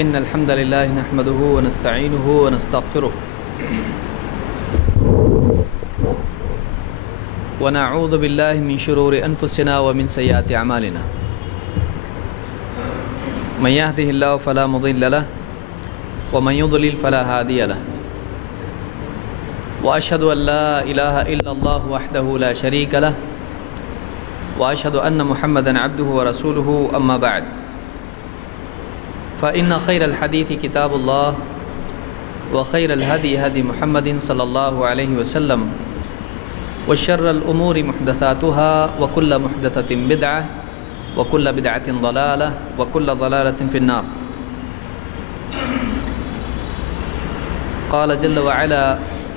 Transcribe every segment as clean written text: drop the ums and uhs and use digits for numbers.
إن الحمد لله نحمده ونستعينه ونستغفره ونعوذ بالله من شرور أنفسنا ومن سيئات أعمالنا من يهده الله فلا مضل له ومن يضلل فلا هادي له وأشهد أن لا إله إلا الله وحده لا شريك له وأشهد أن محمدًا عبده ورسوله أما بعد فإن خير الحديث كتاب الله وخير الهدي هدي محمد صلى الله عليه وسلم وشر الأمور محدثاتها وكل محدثة بدعة وكل بدعة ضلالة وكل ضلالة في النار قال جل وعلا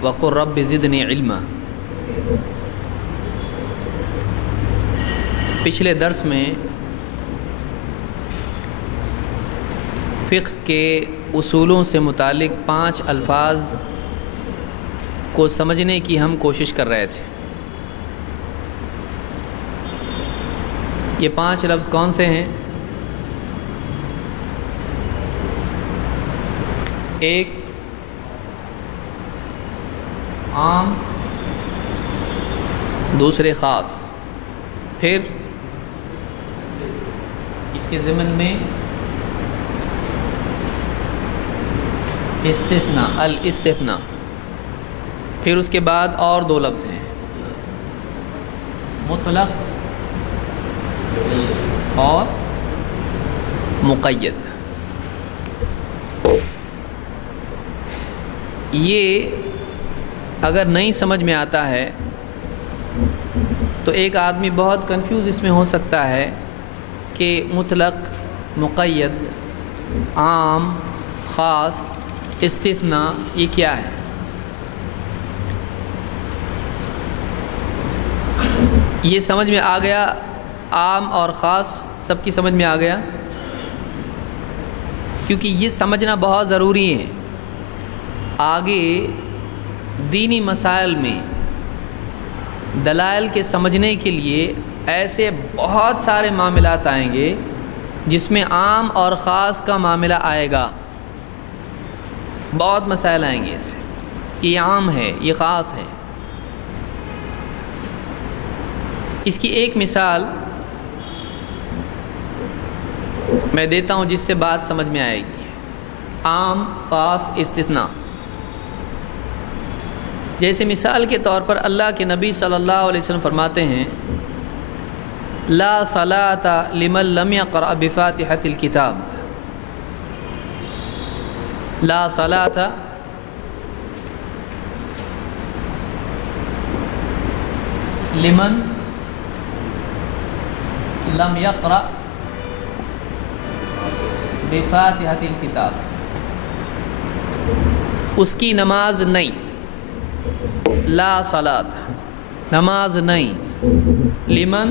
وقل رب زدني علما۔ پچھلے درس میں فقہ کے اصولوں سے متعلق 5 الفاظ کو سمجھنے کی ہم کوشش کر رہے تھے۔ یہ 5 لفظ کون سے ہیں؟ ایک عام، دوسرے خاص، پھر اس کے ضمن میں استثناء، الاستثناء، پھر اس کے بعد اور 2 لفظ ہیں مطلق اور مقید۔ یہ اگر نہیں سمجھ میں آتا ہے تو ایک آدمی بہت کنفیوز اس میں ہو سکتا ہے کہ مطلق، مقید، عام، خاص، استثناء یہ کیا ہے؟ یہ سمجھ میں آ گیا؟ عام اور خاص سب کی سمجھ میں آ گیا؟ کیونکہ یہ سمجھنا بہت ضروری ہے۔ آگے دینی مسائل میں دلائل کے سمجھنے کے لیے ایسے بہت سارے معاملات آئیں گے جس میں عام اور خاص کا معاملہ آئے گا۔ بہت مسائل آئیں گے ایسے کہ یہ عام ہے، یہ خاص ہے۔ اس کی ایک مثال میں دیتا ہوں جس سے بات سمجھ میں آئے گی۔ عام، خاص، استثناء۔ جیسے مثال کے طور پر اللہ کے نبی صلی اللہ علیہ وسلم فرماتے ہیں لا صلاة لمن لم يقرأ بفاتحة الكتاب۔ لا صلاة لمن لم يقرأ بفاتحة الكتاب، اس کی نماز نہیں۔ لا صلاۃ، نماز نہیں، لمن،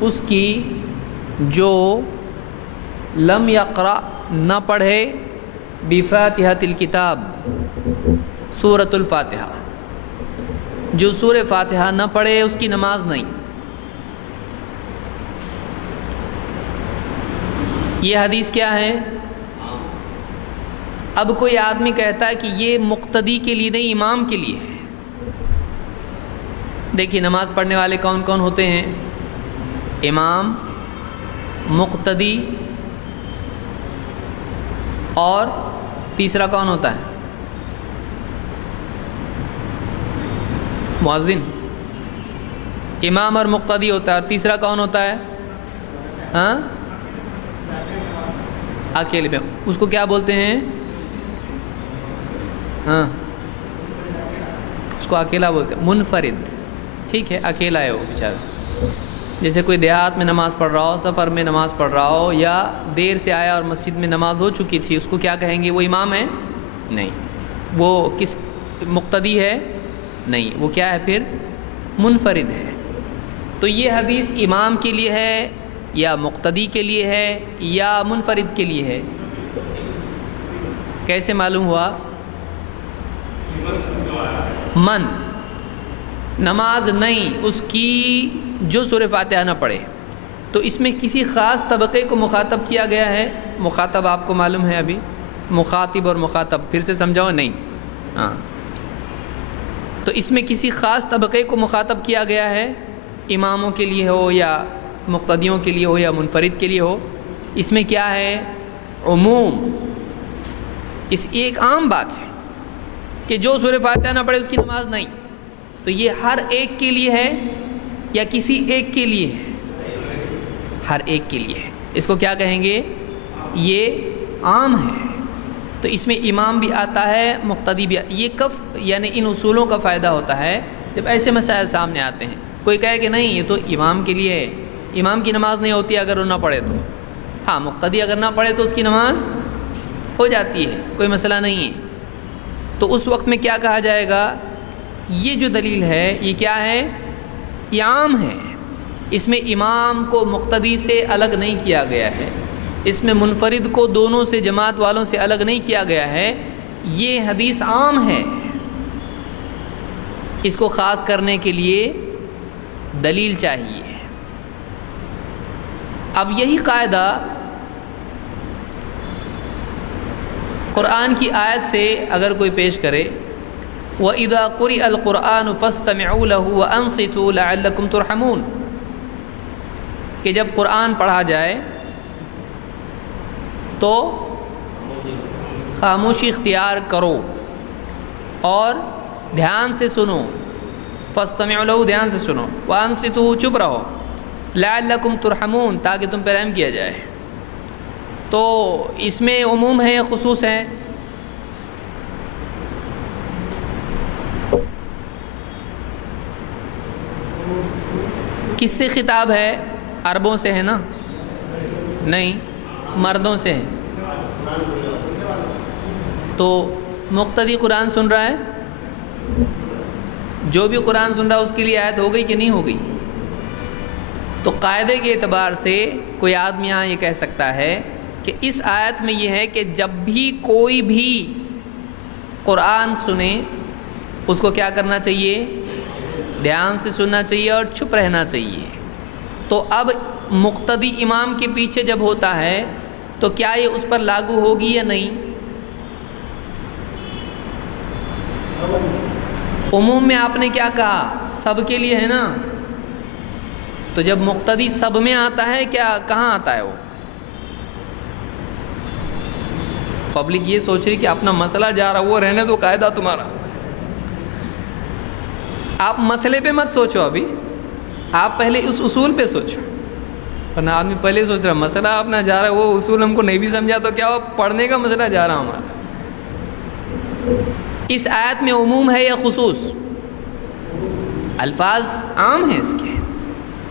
اس کی جو لم یقرأ نہ پڑھے، بفاتحۃ الکتاب، سورۃ الفاتحہ، جو سورہ فاتحہ نہ پڑھے اس کی نماز نہیں۔ یہ حدیث کیا ہے؟ اب کوئی آدمی کہتا ہے کہ یہ مقتدی کے لیے نہیں، امام کے لیے ہے۔ دیکھیے نماز پڑھنے والے کون کون ہوتے ہیں؟ امام، مقتدی، اور تیسرا کون ہوتا ہے؟ مؤذن۔ امام اور مقتدی ہوتا ہے، اور تیسرا کون ہوتا ہے؟ ہاں، اکیلے میں، اس کو کیا بولتے ہیں؟ ہاں، اس کو اکیلا بولتے ہیں، منفرد۔ ٹھیک ہے، اکیلا ہے وہ بیچارہ۔ جیسے کوئی دیہات میں نماز پڑھ رہا ہو، سفر میں نماز پڑھ رہا ہو، یا دیر سے آیا اور مسجد میں نماز ہو چکی تھی، اس کو کیا کہیں گے؟ وہ امام ہے؟ نہیں۔ وہ کس مقتدی ہے؟ نہیں، وہ کیا ہے پھر؟ منفرد ہے۔ تو یہ حدیث امام کے لیے ہے یا مقتدی کے لیے ہے یا منفرد کے لیے ہے؟ کیسے معلوم ہوا؟ من، نماز نہیں اس کی جو سورہ فاتحہ نہ پڑھے۔ تو اس میں کسی خاص طبقے کو مخاطب کیا گیا ہے؟ مخاطب آپ کو معلوم ہے ابھی، مخاطب اور مخاطب پھر سے سمجھاؤ نہیں؟ ہاں، تو اس میں کسی خاص طبقے کو مخاطب کیا گیا ہے، اماموں کے لیے ہو یا مقتدیوں کے لیے ہو یا منفرد کے لیے ہو، اس میں کیا ہے؟ عموم۔ اس ایک عام بات ہے کہ جو سورہ فاتحہ نہ پڑھے اس کی نماز نہیں، تو یہ ہر ایک کے لیے ہے یا کسی ایک کے لیے ہے؟ ہر ایک کے لیے ہے۔ اس کو کیا کہیں گے؟ یہ عام ہے۔ تو اس میں امام بھی آتا ہے، مقتدی بھی یہ کف یعنی ان اصولوں کا فائدہ ہوتا ہے جب ایسے مسائل سامنے آتے ہیں۔ کوئی کہے کہ نہیں یہ تو امام کے لیے ہے، امام کی نماز نہیں ہوتی اگر وہ نہ پڑھے تو، ہاں مقتدی اگر نہ پڑھے تو اس کی نماز ہو جاتی ہے، کوئی مسئلہ نہیں ہے۔ تو اس وقت میں کیا کہا جائے گا؟ یہ جو دلیل ہے یہ کیا ہے؟ یہ عام ہے، اس میں امام کو مقتدی سے الگ نہیں کیا گیا ہے، اس میں منفرد کو دونوں سے جماعت والوں سے الگ نہیں کیا گیا ہے، یہ حدیث عام ہے۔ اس کو خاص کرنے کے لیے دلیل چاہیے۔ اب یہی قاعدہ قرآن کی آیت سے اگر کوئی پیش کرے وَإِذَا قُرِئَ الْقُرْآنُ فَاسْتَمِعُوا لَهُ وَأَنصِتُوا لَعَلَّكُمْ تُرْحَمُونَ کہ جب قرآن پڑھا جائے تو خاموشی اختیار کرو اور دھیان سے سنو، فَاسْتَمِعُوا لَهُ دھیان سے سنو، وَأَنصِتُوا چپ رہو، لَعَلَّكُمْ تُرْحَمُونَ تاکہ تم پر رحم کیا جائے۔ تو اس میں عموم ہے یا خصوص ہے؟ کس سے خطاب ہے؟ عربوں سے ہے نا؟ نہیں، مردوں سے ہے۔ تو مقتدی قرآن سن رہا ہے، جو بھی قرآن سن رہا ہے اس کے لیے آیت ہو گئی کہ نہیں ہو گئی؟ تو قاعدے کے اعتبار سے کوئی آدمی یہاں یہ کہہ سکتا ہے کہ اس آیت میں یہ ہے کہ جب بھی کوئی بھی قرآن سنے اس کو کیا کرنا چاہیے؟ دھیان سے سننا چاہیے اور چپ رہنا چاہیے۔ تو اب مقتدی امام کے پیچھے جب ہوتا ہے تو کیا یہ اس پر لاگو ہوگی یا نہیں؟ عموم میں آپ نے کیا کہا؟ سب کے لیے ہے نا؟ تو جب مقتدی سب میں آتا ہے کیا کہاں آتا ہے وہ؟ پبلک یہ سوچ رہی کہ اپنا مسئلہ جا رہا وہ رہنے تو قاعدہ تمہارا، آپ مسئلے پہ مت سوچو، ابھی آپ پہلے اس اصول پہ سوچو، ورنہ آدمی پہلے سوچ رہا مسئلہ اپنا جا رہا ہے، وہ اصول ہم کو نہیں بھی سمجھا تو کیا وہ پڑھنے کا مسئلہ جا رہا ہمارا۔ اس آیت میں عموم ہے یا خصوص؟ الفاظ عام ہیں اس کے۔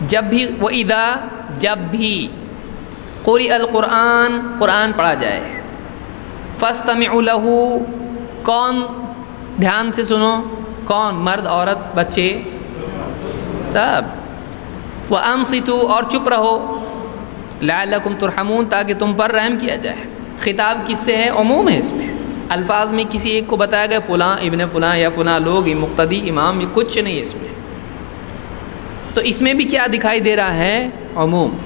جب بھی وَإِذَا جب بھی قُرِئَ القرآن قرآن پڑھا جائے، فَاسْتَمِعُوا لَهُ کون دھیان سے سنو؟ کون؟ مرد، عورت، بچے، سب۔ وَأَنصِتُوا اور چپ رہو، لَعَلَّكُمْ تُرْحَمُونَ تاکہ تم پر رحم کیا جائے۔ خطاب کس سے ہے؟ عموم ہے اس میں، الفاظ میں کسی ایک کو بتایا گیا فلاں ابن فلاں یا فلاں لوگ، مقتدی امام، یہ کچھ نہیں اس میں۔ تو اس میں بھی کیا دکھائی دے رہا ہے؟ عموم۔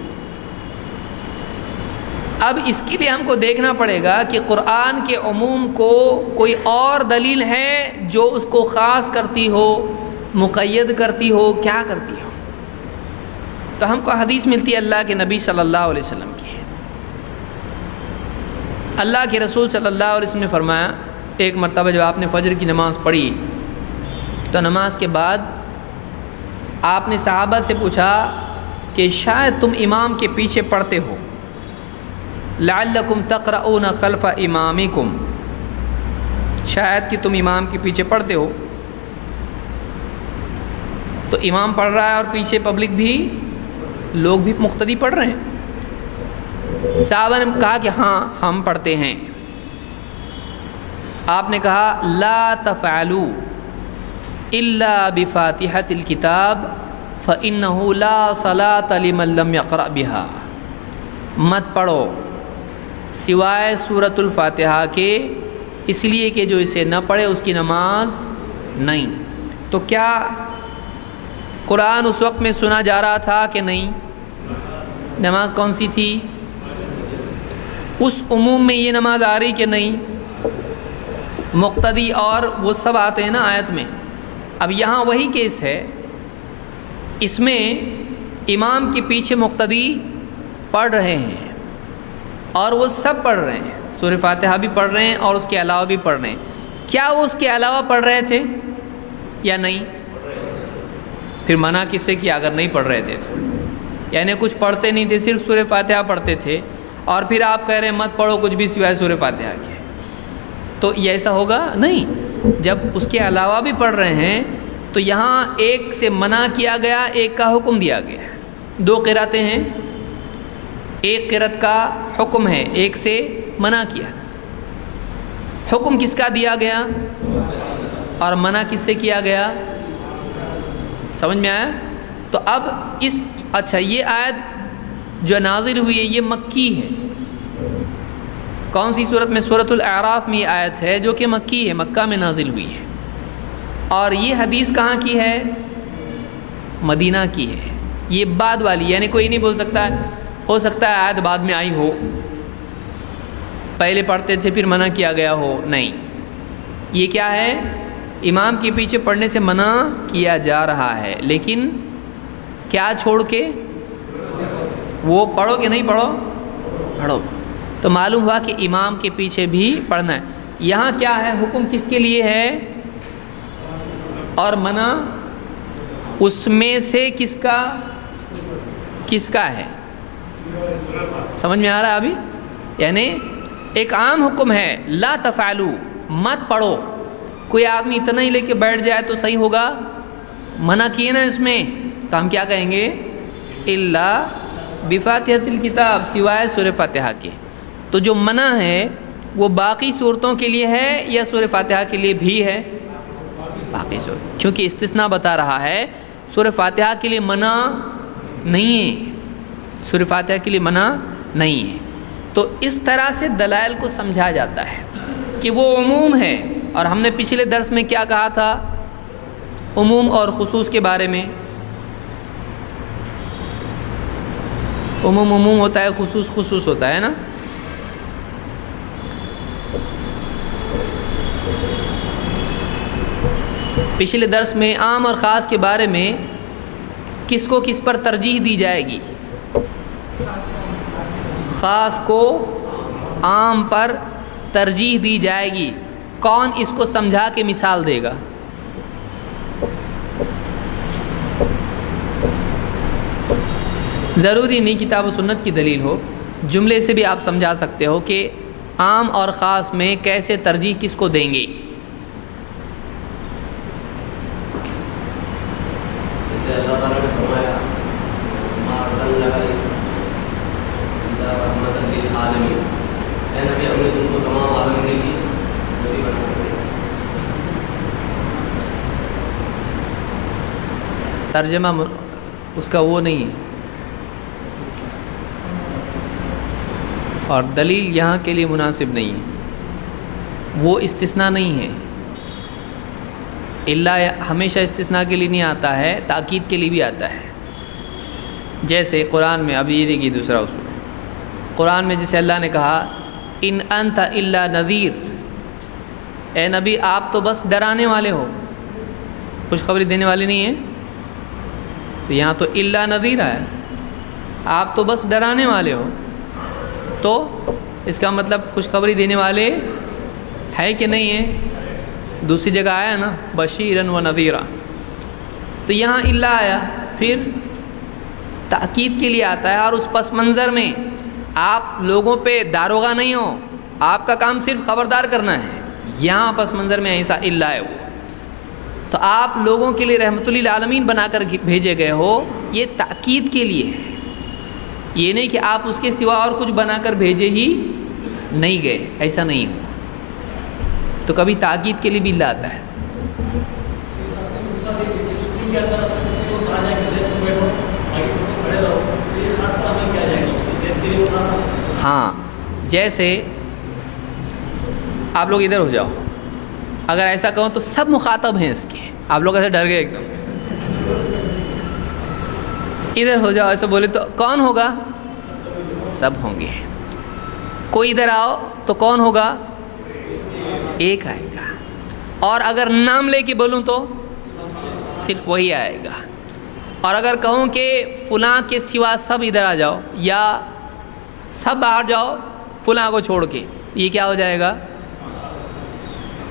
اب اس کے لیے ہم کو دیکھنا پڑے گا کہ قرآن کے عموم کو کوئی اور دلیل ہے جو اس کو خاص کرتی ہو، مقید کرتی ہو، کیا کرتی ہو؟ تو ہم کو حدیث ملتی ہے اللہ کے نبی صلی اللہ علیہ وسلم کی۔ اللہ کے رسول صلی اللہ علیہ وسلم نے فرمایا، ایک مرتبہ جب آپ نے فجر کی نماز پڑھی تو نماز کے بعد آپ نے صحابہ سے پوچھا کہ شاید تم امام کے پیچھے پڑھتے ہو، لعلکم تقرؤون خلف امامکم، شاید کہ تم امام کے پیچھے پڑھتے ہو۔ تو امام پڑھ رہا ہے اور پیچھے پبلک بھی، لوگ بھی مقتدی پڑھ رہے ہیں۔ صحابہ نے کہا کہ ہاں ہم پڑھتے ہیں۔ آپ نے کہا لا تفعلوا الا بفاتحة الكتاب فإنه لا صلاة لمن لم يقرأ بها، مت پڑھو سوائے سورۃ الفاتحہ کے، اس لیے کہ جو اسے نہ پڑھے اس کی نماز نہیں۔ تو کیا قرآن اس وقت میں سنا جا رہا تھا کہ نہیں؟ نماز کون سی تھی؟ اس عموم میں یہ نماز آ رہی کہ نہیں؟ مقتدی اور وہ سب آتے ہیں نا آیت میں. اب یہاں وہی کیس ہے، اس میں امام کے پیچھے مقتدی پڑھ رہے ہیں اور وہ سب پڑھ رہے ہیں، سورہ فاتحہ بھی پڑھ رہے ہیں اور اس کے علاوہ بھی پڑھ رہے ہیں. کیا وہ اس کے علاوہ پڑھ رہے تھے یا نہیں؟ پھر منع کس سے کیا اگر نہیں پڑھ رہے تھے تو؟ یعنی کچھ پڑھتے نہیں تھے، صرف سورہ فاتحہ پڑھتے تھے، اور پھر آپ کہہ رہے ہیں مت پڑھو کچھ بھی سوائے سورہ فاتحہ کے. تو یہ ایسا ہوگا نہیں. جب اس کے علاوہ بھی پڑھ رہے ہیں تو یہاں ایک سے منع کیا گیا، ایک کا حکم دیا گیا. دو قراتیں ہیں، ایک قرات کا حکم ہے، ایک سے منع کیا. حکم کس کا دیا گیا اور منع کس سے کیا گیا؟ سمجھ میں آیا؟ تو اب اچھا یہ آیت جو نازل ہوئی ہے یہ مکی ہے. کون سی صورت میں؟ سورۃ الاعراف میں یہ آیت ہے جو کہ مکی ہے، مکہ میں نازل ہوئی ہے. اور یہ حدیث کہاں کی ہے؟ مدینہ کی ہے. یہ بعد والی، یعنی کوئی نہیں بول سکتا ہے ہو سکتا ہے آیت بعد میں آئی ہو، پہلے پڑھتے تھے پھر منع کیا گیا ہو. نہیں، یہ کیا ہے؟ امام کے پیچھے پڑھنے سے منع کیا جا رہا ہے، لیکن کیا چھوڑ کے؟ وہ پڑھو کہ نہیں پڑھو؟ پڑھو. تو معلوم ہوا کہ امام کے پیچھے بھی پڑھنا ہے. یہاں کیا ہے؟ حکم کس کے لیے ہے اور منع اس میں سے کس کا ہے؟ سمجھ میں آ رہا ہے ابھی؟ یعنی ایک عام حکم ہے لا تفعلوا، مت پڑھو. کوئی آدمی اتنا ہی لے کے بیٹھ جائے تو صحیح ہوگا؟ منع کیے نا اس میں، تو ہم کیا کہیں گے؟ الا بفاتحۃ الکتاب، سوائے سورہ فاتحہ کے. تو جو منع ہے وہ باقی صورتوں کے لیے ہے یا سورہ فاتحہ کے لیے بھی ہے؟ باقی صورت، کیونکہ استثناء بتا رہا ہے سورہ فاتحہ کے لیے منع نہیں ہے، سورہ فاتحہ کے لیے منع نہیں ہے. تو اس طرح سے دلائل کو سمجھا جاتا ہے کہ وہ عموم ہے. اور ہم نے پچھلے درس میں کیا کہا تھا عموم اور خصوص کے بارے میں؟ عموم عموم ہوتا ہے، خصوص خصوص ہوتا ہے نا. پچھلے درس میں عام اور خاص کے بارے میں کس کو کس پر ترجیح دی جائے گی؟ خاص کو عام پر ترجیح دی جائے گی. کون اس کو سمجھا کے مثال دے گا؟ ضروری نہیں کتاب و سنت کی دلیل ہو، جملے سے بھی آپ سمجھا سکتے ہو کہ عام اور خاص میں کیسے ترجیح کس کو دیں گے. ترجمہ اس کا وہ نہیں ہے، اور دلیل یہاں کے لیے مناسب نہیں ہے. وہ استثناء نہیں ہے، اللہ ہمیشہ استثناء کے لیے نہیں آتا ہے، تاکید کے لیے بھی آتا ہے. جیسے قرآن میں، اب یہ دیکھیے دوسرا اصول، قرآن میں جسے اللہ نے کہا ان انت الا نذیر، اے نبی آپ تو بس ڈرانے والے ہو، خوشخبری دینے والے نہیں ہیں. تو یہاں تو الا نذیر ہے، آپ تو بس ڈرانے والے ہو، تو اس کا مطلب خوشخبری دینے والے ہے کہ نہیں ہے؟ دوسری جگہ آیا نا بشیرن و نذیرا، تو یہاں الا آیا، پھر تاکید کے لیے آتا ہے. اور اس پس منظر میں آپ لوگوں پہ داروغہ نہیں ہو، آپ کا کام صرف خبردار کرنا ہے. یہاں پس منظر میں ایسا الا ہے وہ، تو آپ لوگوں کے لیے رحمت للعالمین بنا کر بھیجے گئے ہو، یہ تاکید کے لیے ہے. یہ نہیں کہ آپ اس کے سوا اور کچھ بنا کر بھیجے ہی نہیں گئے، ایسا نہیں ہو. تو کبھی تاکید کے لیے بھی اللہ آتا ہے. ہاں، جیسے آپ لوگ ادھر ہو جاؤ، اگر ایسا کہوں تو سب مخاطب ہیں اس کے، آپ لوگ ایسے ڈر گئے ایک دم. ادھر ہو جاؤ ایسا بولے تو کون ہوگا؟ سب ہوں گے. کوئی ادھر آؤ تو کون ہوگا؟ ایک آئے گا. اور اگر نام لے کے بولوں تو صرف وہی آئے گا. اور اگر کہوں کہ فلاں کے سوا سب ادھر آ جاؤ یا سب باہر جاؤ فلاں کو چھوڑ کے، یہ کیا ہو جائے گا؟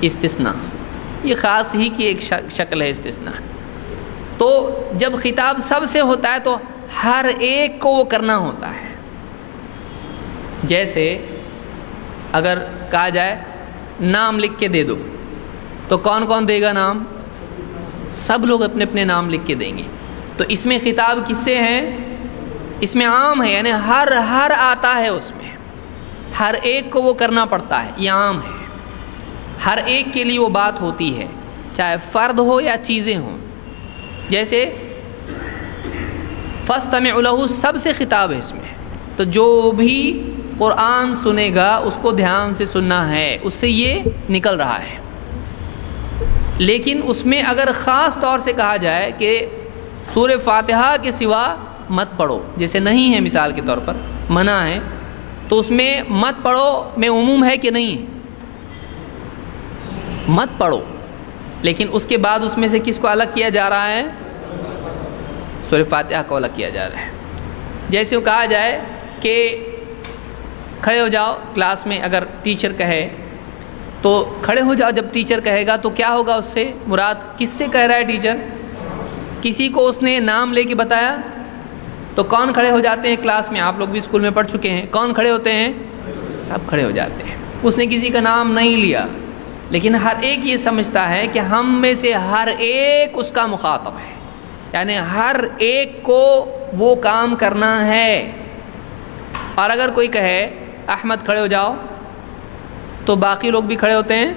استثناء. یہ خاص ہی کی ایک شکل ہے استثناء. تو جب خطاب سب سے ہوتا ہے تو ہر ایک کو وہ کرنا ہوتا ہے. جیسے اگر کہا جائے نام لکھ کے دے دو تو کون کون دے گا نام؟ سب لوگ اپنے اپنے نام لکھ کے دیں گے. تو اس میں خطاب کس سے ہے؟ اس میں عام ہے، یعنی ہر آتا ہے، اس میں ہر ایک کو وہ کرنا پڑتا ہے. یہ عام ہے، ہر ایک کے لیے وہ بات ہوتی ہے، چاہے فرد ہو یا چیزیں ہوں. جیسے فاستمعوا لہ سب سے خطاب ہے اس میں. تو جو بھی قرآن سنے گا اس کو دھیان سے سننا ہے، اس سے یہ نکل رہا ہے. لیکن اس میں اگر خاص طور سے کہا جائے کہ سورہ فاتحہ کے سوا مت پڑھو، جیسے نہیں ہے مثال کے طور پر منع ہے، تو اس میں مت پڑھو میں عموم ہے کہ نہیں؟ مت پڑھو. لیکن اس کے بعد اس میں سے کس کو الگ کیا جا رہا ہے؟ سورہ فاتحہ کو الگ کیا جا رہا ہے. جیسے وہ کہا جائے کہ کھڑے ہو جاؤ کلاس میں، اگر ٹیچر کہے تو کھڑے ہو جاؤ. جب ٹیچر کہے گا تو کیا ہوگا؟ اس سے مراد کس سے کہہ رہا ہے ٹیچر؟ کسی کو اس نے نام لے کے بتایا تو کون کھڑے ہو جاتے ہیں کلاس میں؟ آپ لوگ بھی اسکول میں پڑھ چکے ہیں. کون کھڑے ہوتے ہیں؟ سب کھڑے ہو جاتے ہیں. اس نے کسی کا نام نہیں لیا، لیکن ہر ایک یہ سمجھتا ہے کہ ہم میں سے ہر ایک اس کا مخاطب ہے، یعنی ہر ایک کو وہ کام کرنا ہے. اور اگر کوئی کہے احمد کھڑے ہو جاؤ تو باقی لوگ بھی کھڑے ہوتے ہیں؟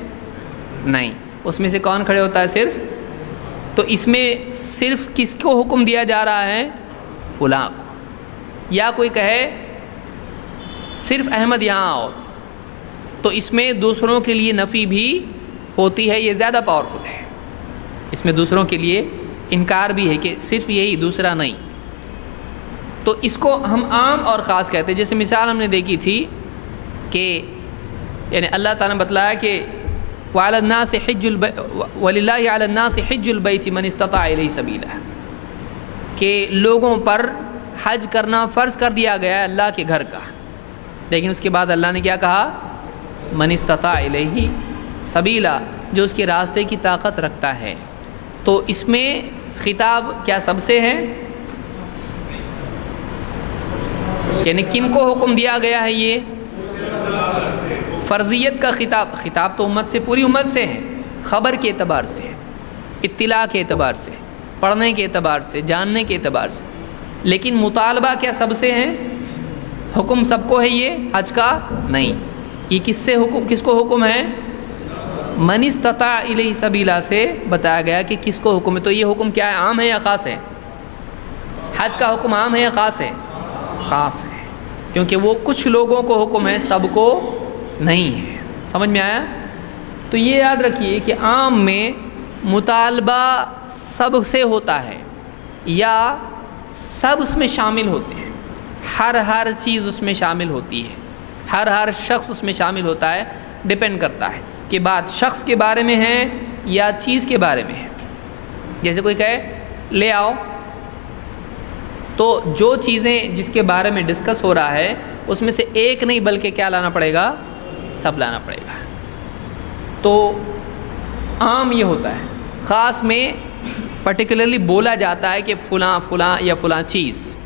نہیں. اس میں سے کون کھڑے ہوتا ہے؟ صرف. تو اس میں صرف کس کو حکم دیا جا رہا ہے؟ فلاں کو. یا کوئی کہے صرف احمد یہاں آؤ تو اس میں دوسروں کے لیے نفی بھی ہوتی ہے. یہ زیادہ پاورفل ہے. اس میں دوسروں کے لیے انکار بھی ہے کہ صرف یہی، دوسرا نہیں. تو اس کو ہم عام اور خاص کہتے ہیں. جیسے مثال ہم نے دیکھی تھی کہ یعنی اللہ تعالیٰ نے بتلایا کہ وَعَلَى النَّاسِ وَلِلَّهِ عَلَى النَّاسِ حِجُّ الْبَيْتِ مَنِ اسْتَطَاعَ إِلَيْهِ سَبِيلًا، کہ لوگوں پر حج کرنا فرض کر دیا گیا ہے اللہ کے گھر کا. لیکن اس کے بعد اللہ نے کیا کہا؟ مَنِ اسْتَطَاعَ إِلَيْهِ سَبِيلًا، جو اس کے راستے کی طاقت رکھتا ہے. تو اس میں خطاب کیا سب سے ہے؟ یعنی کن کو حکم دیا گیا ہے؟ یہ فرضیت کا خطاب تو امت سے، پوری امت سے ہے، خبر کے اعتبار سے، اطلاع کے اعتبار سے، پڑھنے کے اعتبار سے، جاننے کے اعتبار سے. لیکن مطالبہ کیا سب سے ہے؟ حکم سب کو ہے یہ حج کا؟ نہیں. یہ کس کو حکم ہے؟ من استطاع الیہ سبیلا سے بتایا گیا کہ کس کو حکم ہے. تو یہ حکم کیا ہے؟ عام ہے یا خاص ہے؟ حج کا حکم عام ہے یا خاص ہے؟ خاص ہے، کیونکہ وہ کچھ لوگوں کو حکم ہے، سب کو نہیں ہے. سمجھ میں آیا؟ تو یہ یاد رکھیے کہ عام میں مطالبہ سب سے ہوتا ہے یا سب اس میں شامل ہوتے ہیں. ہر چیز اس میں شامل ہوتی ہے، ہر شخص اس میں شامل ہوتا ہے. ڈپینڈ کرتا ہے کہ بات شخص کے بارے میں ہے یا چیز کے بارے میں ہے. جیسے کوئی کہے لے آؤ، تو جو چیزیں جس کے بارے میں ڈسکس ہو رہا ہے اس میں سے ایک نہیں بلکہ کیا لانا پڑے گا؟ سب لانا پڑے گا. تو عام یہ ہوتا ہے. خاص میں پرٹیکولرلی بولا جاتا ہے کہ فلاں فلاں یا فلاں چیز.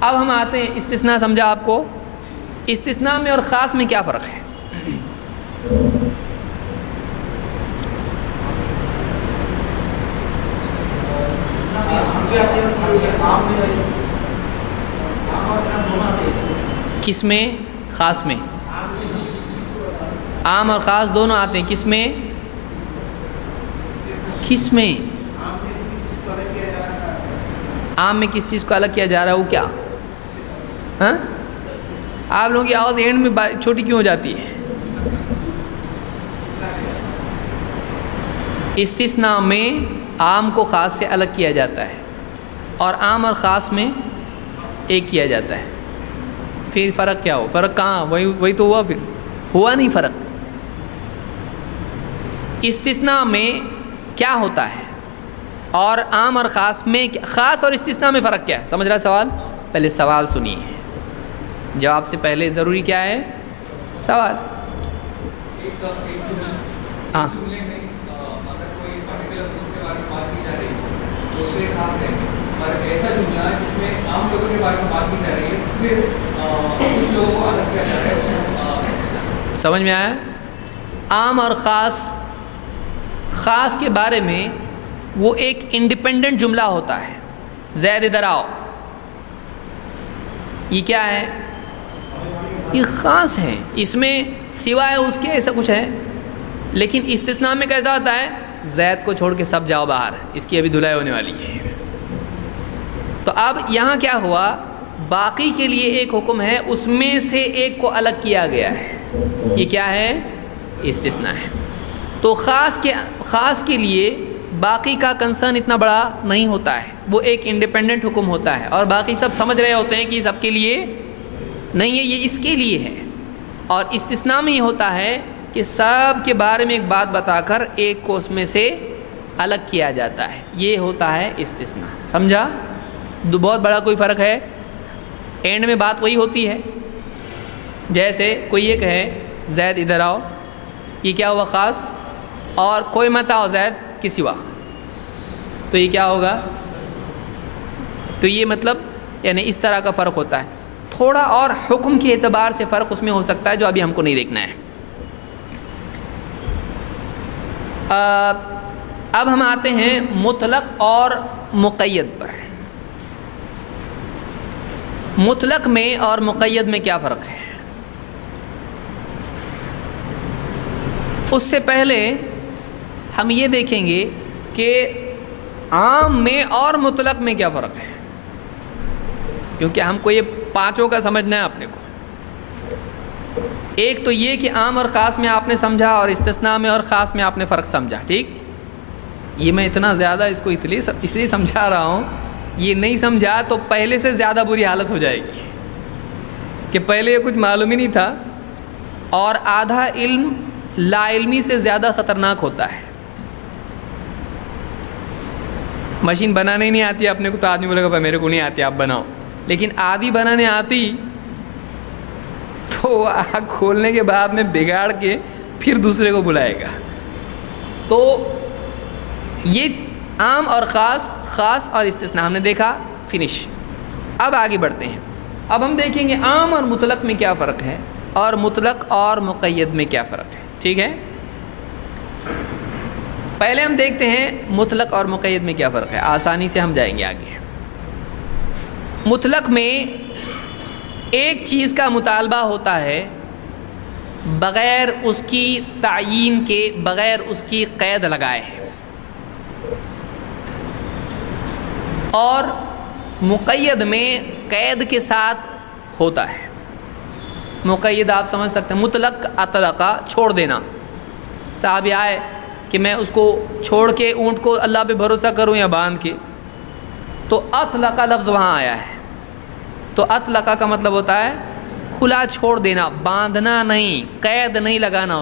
اب ہم آتے ہیں استثناء. سمجھا آپ کو؟ استثناء میں اور خاص میں کیا فرق ہے؟ کس میں؟ خاص میں. عام اور خاص دونوں آتے ہیں. کس میں؟ عام میں کس چیز کو الگ کیا جا رہا ہے؟ وہ کیا؟ ہاں آپ لوگوں کی آواز اینڈ میں چھوٹی کیوں ہو جاتی ہے؟ استثناء میں عام کو خاص سے الگ کیا جاتا ہے اور عام اور خاص میں ایک کیا جاتا ہے. پھر فرق کیا ہو؟ فرق کہاں؟ وہی تو ہوا، پھر ہوا نہیں فرق۔ استثناء میں کیا ہوتا ہے اور عام اور خاص میں، خاص اور استثناء میں فرق کیا ہے؟ سمجھ رہا سوال؟ پہلے سوال سنیے، جواب سے پہلے ضروری کیا ہے؟ سوال۔ ہاں ایسا جملہ جس میں عام لوگوں کے بارے میں بات کی جا رہی ہے، پھر کچھ لوگوں کو الگ کیا جا رہا ہے۔ سمجھ میں آیا؟ عام اور خاص، خاص کے بارے میں وہ ایک انڈیپینڈنٹ جملہ ہوتا ہے، زید ادھر آؤ، یہ کیا ہے؟ یہ خاص ہے، اس میں سوائے اس کے ایسا کچھ ہے۔ لیکن استثناء میں کیسا ہوتا ہے؟ زید کو چھوڑ کے سب جاؤ باہر، اس کی ابھی دھلائی ہونے والی ہے۔ تو اب یہاں کیا ہوا؟ باقی کے لیے ایک حکم ہے، اس میں سے ایک کو الگ کیا گیا ہے، یہ کیا ہے؟ استثناء ہے۔ تو خاص کے لیے باقی کا کنسرن اتنا بڑا نہیں ہوتا ہے، وہ ایک انڈیپینڈنٹ حکم ہوتا ہے، اور باقی سب سمجھ رہے ہوتے ہیں کہ سب کے لیے نہیں ہے، یہ اس کے لیے ہے۔ اور استثناء میں یہ ہوتا ہے کہ سب کے بارے میں ایک بات بتا کر ایک کو اس میں سے الگ کیا جاتا ہے، یہ ہوتا ہے استثناء۔ سمجھا؟ بہت بڑا کوئی فرق ہے؟ اینڈ میں بات وہی ہوتی ہے، جیسے کوئی یہ کہے زید ادھر آؤ، یہ کیا ہوا؟ خاص۔ اور کوئی مت آؤ زید کی سوا، تو یہ کیا ہوگا؟ تو یہ مطلب یعنی اس طرح کا فرق ہوتا ہے۔ تھوڑا اور حکم کے اعتبار سے فرق اس میں ہو سکتا ہے جو ابھی ہم کو نہیں دیکھنا ہے۔ اب ہم آتے ہیں مطلق اور مقید پر۔ مطلق میں اور مقید میں کیا فرق ہے؟ اس سے پہلے ہم یہ دیکھیں گے کہ عام میں اور مطلق میں کیا فرق ہے، کیونکہ ہم کو یہ پانچوں کا سمجھنا ہے اپنے کو۔ ایک تو یہ کہ عام اور خاص میں آپ نے سمجھا، اور استثناء میں اور خاص میں آپ نے فرق سمجھا، ٹھیک؟ یہ میں اتنا زیادہ اس کو اس لیے سمجھا رہا ہوں، یہ نہیں سمجھا تو پہلے سے زیادہ بری حالت ہو جائے گی کہ پہلے یہ کچھ معلوم ہی نہیں تھا، اور آدھا علم لا علمی سے زیادہ خطرناک ہوتا ہے۔ مشین بنانے ہی نہیں آتی اپنے کو تو آدمی بولے گا میرے کو نہیں آتی، آپ بناؤ۔ لیکن آدھی بنانے آتی تو آگ کھولنے کے بعد میں بگاڑ کے پھر دوسرے کو بلائے گا۔ تو یہ عام اور خاص، خاص اور استثناء ہم نے دیکھا، فنش۔ اب آگے بڑھتے ہیں، اب ہم دیکھیں گے عام اور مطلق میں کیا فرق ہے، اور مطلق اور مقید میں کیا فرق ہے، ٹھیک ہے؟ پہلے ہم دیکھتے ہیں مطلق اور مقید میں کیا فرق ہے، آسانی سے ہم جائیں گے آگے۔ مطلق میں ایک چیز کا مطالبہ ہوتا ہے بغیر اس کی تعیین کے، بغیر اس کی قید لگائے، اور مقید میں قید کے ساتھ ہوتا ہے۔ مقید آپ سمجھ سکتے ہیں، مطلق اطلقہ چھوڑ دینا، صاحب آئے کہ میں اس کو چھوڑ کے اونٹ کو اللہ پہ بھروسہ کروں یا باندھ کے، تو اطلقہ لفظ وہاں آیا ہے۔ تو اطلقہ کا مطلب ہوتا ہے کھلا چھوڑ دینا، باندھنا نہیں، قید نہیں لگانا،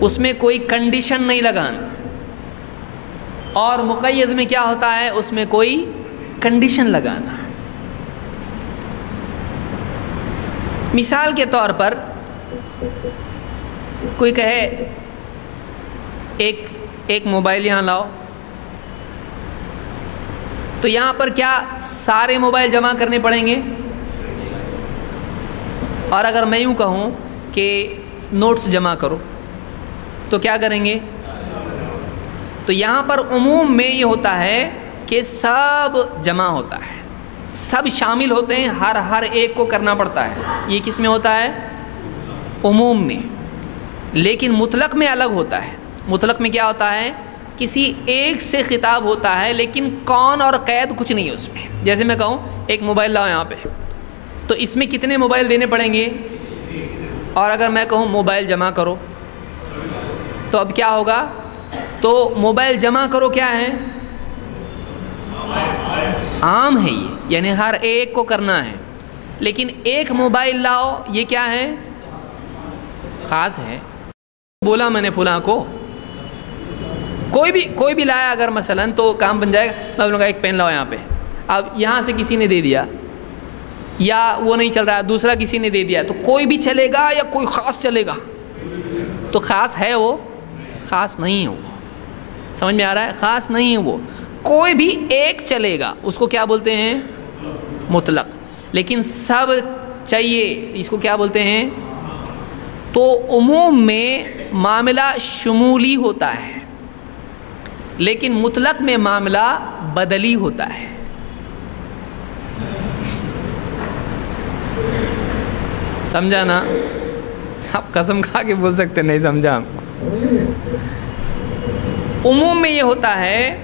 اس میں کوئی کنڈیشن نہیں لگانا۔ اور مقید میں کیا ہوتا ہے؟ اس میں کوئی کنڈیشن لگانا۔ مثال کے طور پر کوئی کہے ایک موبائل یہاں لاؤ، تو یہاں پر کیا سارے موبائل جمع کرنے پڑیں گے؟ اور اگر میں یوں کہوں کہ نوٹس جمع کرو تو کیا کریں گے؟ تو یہاں پر عموم میں یہ ہوتا ہے کہ سب جمع ہوتا ہے، سب شامل ہوتے ہیں، ہر ایک کو کرنا پڑتا ہے۔ یہ کس میں ہوتا ہے؟ عموم میں۔ لیکن مطلق میں الگ ہوتا ہے۔ مطلق میں کیا ہوتا ہے؟ کسی ایک سے خطاب ہوتا ہے، لیکن کون اور قید کچھ نہیں ہے اس میں۔ جیسے میں کہوں ایک موبائل لاؤ یہاں پہ، تو اس میں کتنے موبائل دینے پڑیں گے؟ اور اگر میں کہوں موبائل جمع کرو تو اب کیا ہوگا؟ تو موبائل جمع کرو کیا ہے؟ عام ہے یہ، یعنی ہر ایک کو کرنا ہے۔ لیکن ایک موبائل لاؤ، یہ کیا ہے؟ خاص ہے. بولا میں نے فلاں کو، کوئی بھی لایا اگر مثلا تو کام بن جائے گا. میں بولوں گا ایک پین لاؤ یہاں پہ، اب یہاں سے کسی نے دے دیا یا وہ نہیں چل رہا دوسرا کسی نے دے دیا، تو کوئی بھی چلے گا یا کوئی خاص چلے گا؟ تو خاص ہے وہ؟ خاص نہیں ہے وہ. سمجھ میں آ رہا ہے؟ خاص نہیں ہے وہ. کوئی بھی ایک چلے گا، اس کو کیا بولتے ہیں؟ مطلق. لیکن سب چاہیے، اس کو کیا بولتے ہیں؟ تو عموم میں معاملہ شمولی ہوتا ہے، لیکن مطلق میں معاملہ بدلی ہوتا ہے. سمجھا نا؟ آپ قسم کھا کے بول سکتے نہیں سمجھا. عموم میں یہ ہوتا ہے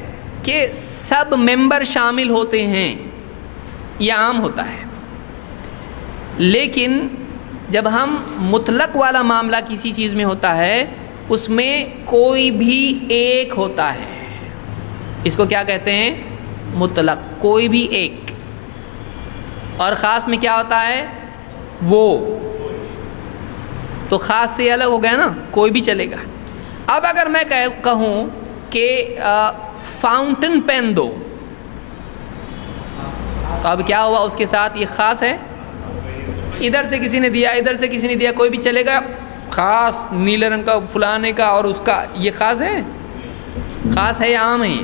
کہ سب ممبر شامل ہوتے ہیں، یہ عام ہوتا ہے. لیکن جب ہم مطلق والا معاملہ کسی چیز میں ہوتا ہے، اس میں کوئی بھی ایک ہوتا ہے، اس کو کیا کہتے ہیں؟ مطلق. کوئی بھی ایک. اور خاص میں کیا ہوتا ہے؟ وہ. تو خاص سے الگ ہو گیا نا، کوئی بھی چلے گا. اب اگر میں کہوں کہ فاؤنٹن پین دو، تو اب کیا ہوا اس کے ساتھ؟ یہ خاص ہے. ادھر سے کسی نے دیا، ادھر سے کسی نے دیا، کوئی بھی چلے گا. خاص نیلے رنگ کا فلانے کا اور اس کا، یہ خاص ہے؟ خاص ہے یا عام ہے؟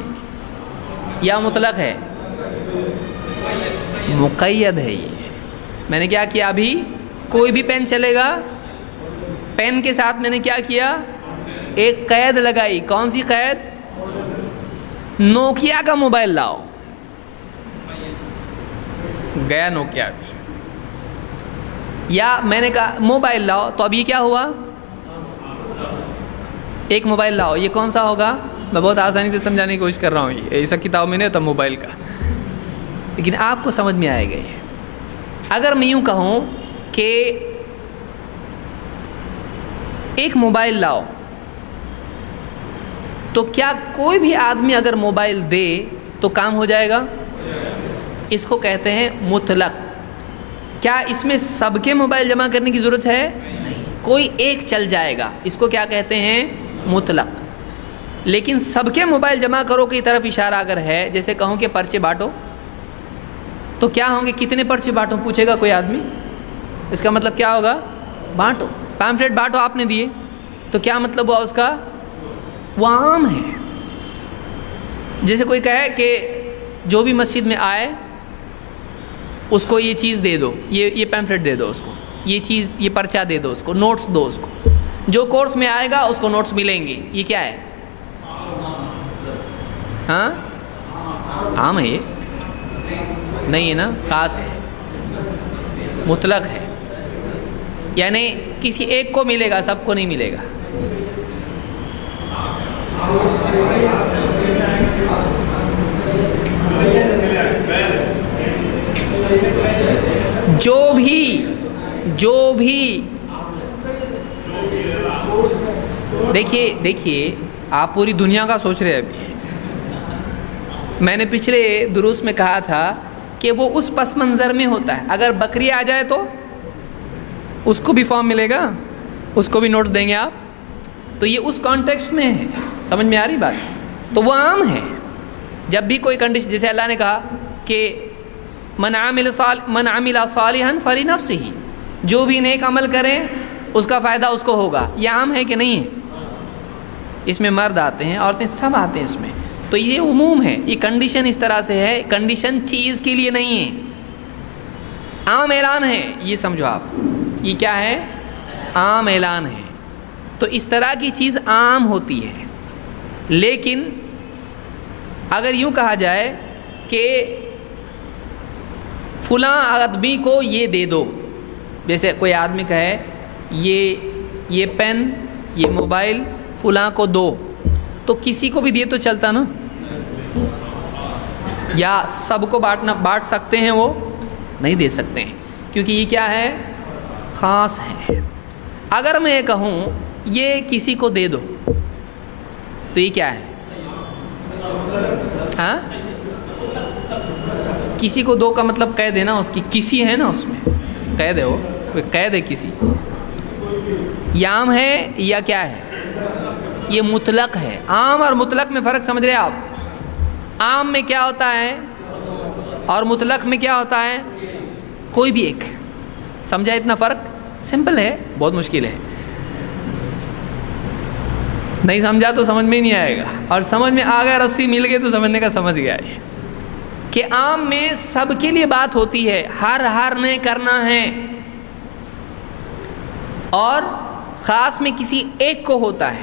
یا مطلق ہے؟ مقید ہے. یہ میں نے کیا کیا ابھی؟ کوئی بھی پین چلے گا. پین کے ساتھ میں نے کیا کیا؟ ایک قید لگائی. کون سی قید؟ نوکیا کا موبائل لاؤ، گیا نوکیا. یا میں نے کہا موبائل لاؤ، تو اب یہ کیا ہوا؟ ایک موبائل لاؤ. یہ کون سا ہوگا؟ میں بہت آسانی سے سمجھانے کی کوشش کر رہا ہوں. یہ ایسا کتاب میں نہیں ہوتا موبائل کا، لیکن آپ کو سمجھ میں آئے گا. اگر میں یوں کہوں کہ ایک موبائل لاؤ، تو کیا کوئی بھی آدمی اگر موبائل دے تو کام ہو جائے گا؟ اس کو کہتے ہیں مطلق. کیا اس میں سب کے موبائل جمع کرنے کی ضرورت ہے؟ نہیں. کوئی ایک چل جائے گا، اس کو کیا کہتے ہیں؟ مطلق. لیکن سب کے موبائل جمع کرو کی طرف اشارہ اگر ہے، جیسے کہوں کہ پرچے بانٹو، تو کیا ہوں گے؟ کتنے پرچے بانٹو پوچھے گا کوئی آدمی، اس کا مطلب کیا ہوگا؟ بانٹو. پیمفلیٹ بانٹو آپ نے دیے، تو کیا مطلب ہوا اس کا؟ وہ عام ہے. جیسے کوئی کہے کہ جو بھی مسجد میں آئے اس کو یہ چیز دے دو، یہ پیمفلیٹ دے دو اس کو، یہ چیز، یہ پرچہ دے دو اس کو، نوٹس دو اس کو، جو کورس میں آئے گا اس کو نوٹس ملیں گے. یہ کیا ہے؟ ہاں عام ہے. یہ نہیں ہے نا، خاص ہے، مطلق ہے. یعنی کسی ایک کو ملے گا، سب کو نہیں ملے گا. جو بھی دیکھیے آپ پوری دنیا کا سوچ رہے ہیں. ابھی میں نے پچھلے دروس میں کہا تھا کہ وہ اس پس منظر میں ہوتا ہے. اگر بکری آ جائے تو اس کو بھی فارم ملے گا، اس کو بھی نوٹس دیں گے آپ. تو یہ اس کانٹیکسٹ میں ہے. سمجھ میں آ رہی بات؟ تو وہ عام ہے. جب بھی کوئی کنڈیشن، جیسے اللہ نے کہا کہ من عمل صالحا فلنفسہ، جو بھی نیک عمل کرے اس کا فائدہ اس کو ہوگا. یہ عام ہے کہ نہیں ہے؟ اس میں مرد آتے ہیں، عورتیں، سب آتے ہیں اس میں. تو یہ عموم ہے. یہ کنڈیشن اس طرح سے ہے، کنڈیشن چیز کے لیے نہیں ہے، عام اعلان ہے. یہ سمجھو آپ، یہ کیا ہے؟ عام اعلان ہے. تو اس طرح کی چیز عام ہوتی ہے. لیکن اگر یوں کہا جائے کہ فلاں آدمی کو یہ دے دو، جیسے کوئی آدمی کہے یہ پین، یہ موبائل فلاں کو دو، تو کسی کو بھی دیے تو چلتا نا؟ یا سب کو بانٹ سکتے ہیں؟ وہ نہیں دے سکتے ہیں، کیونکہ یہ کیا ہے؟ خاص ہے. اگر میں یہ کہوں یہ کسی کو دے دو، تو یہ کیا ہے؟ ہاں، کسی کو دو کا مطلب قید ہے نا، اس کی کسی ہے نا اس میں. قید ہے، وہ کوئی قید ہے کسی، یہ عام ہے یا کیا ہے؟ یہ مطلق ہے۔ عام اور مطلق میں فرق سمجھ رہے ہیں آپ؟ عام میں کیا ہوتا ہے اور مطلق میں کیا ہوتا ہے؟ کوئی بھی ایک۔ سمجھا اتنا فرق؟ سمپل ہے، بہت مشکل ہے، نہیں سمجھا تو سمجھ میں ہی نہیں آئے گا، اور سمجھ میں آ گیا، رسی مل گئی تو سمجھنے کا سمجھ گیا ہے کہ عام میں سب کے لیے بات ہوتی ہے، ہر نے کرنا ہے، اور خاص میں کسی ایک کو ہوتا ہے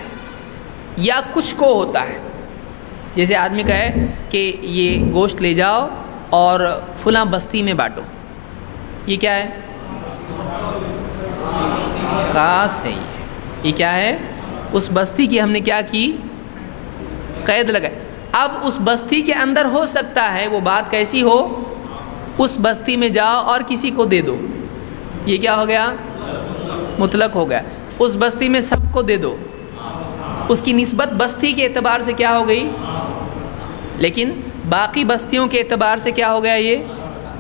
یا کچھ کو ہوتا ہے۔ جیسے آدمی کہے کہ یہ گوشت لے جاؤ اور فلاں بستی میں بانٹو، یہ کیا ہے؟ خاص ہے۔ یہ کیا ہے؟ اس بستی کی ہم نے کیا کی؟ قید لگائی۔ اب اس بستی کے اندر ہو سکتا ہے وہ بات کیسی ہو، اس بستی میں جاؤ اور کسی کو دے دو، یہ کیا ہو گیا؟ مطلق ہو گیا۔ اس بستی میں سب کو دے دو، اس کی نسبت بستی کے اعتبار سے کیا ہو گئی؟ لیکن باقی بستیوں کے اعتبار سے کیا ہو گیا؟ یہ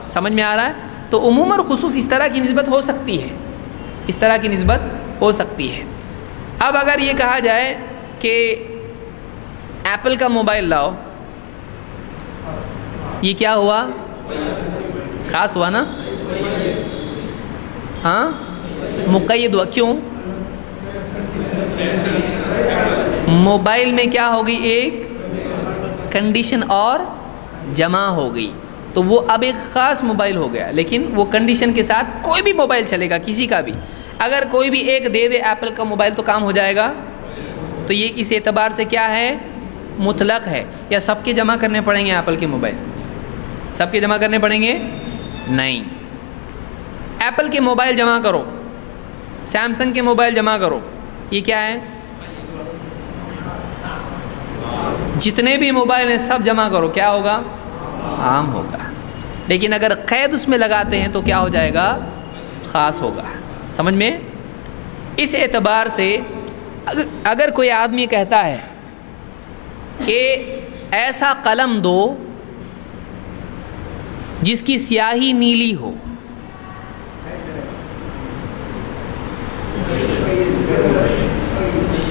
سمجھ میں آ رہا ہے؟ تو عموم اور خصوص اس طرح کی نسبت ہو سکتی ہے، اس طرح کی نسبت ہو سکتی ہے۔ اب اگر یہ کہا جائے کہ ایپل کا موبائل لاؤ، یہ کیا ہوا؟ خاص ہوا نا؟ ہاں، مقید ہوا۔ کیوں؟ موبائل میں کیا ہو گئی؟ ایک کنڈیشن اور جمع ہو گئی، تو وہ اب ایک خاص موبائل ہو گیا، لیکن وہ کنڈیشن کے ساتھ کوئی بھی موبائل چلے گا، کسی کا بھی۔ اگر کوئی بھی ایک دے دے ایپل کا موبائل تو کام ہو جائے گا، تو یہ اس اعتبار سے کیا ہے؟ مطلق ہے۔ یا سب کے جمع کرنے پڑیں گے ایپل کے موبائل؟ سب کے جمع کرنے پڑیں گے؟ نہیں۔ ایپل کے موبائل جمع کرو، سیمسنگ کے موبائل جمع کرو، یہ کیا ہے؟ جتنے بھی موبائل ہیں سب جمع کرو، کیا ہوگا؟ عام ہوگا۔ لیکن اگر قید اس میں لگاتے ہیں تو کیا ہو جائے گا؟ خاص ہوگا۔ سمجھ میں؟ اس اعتبار سے اگر کوئی آدمی کہتا ہے کہ ایسا قلم دو جس کی سیاہی نیلی ہو،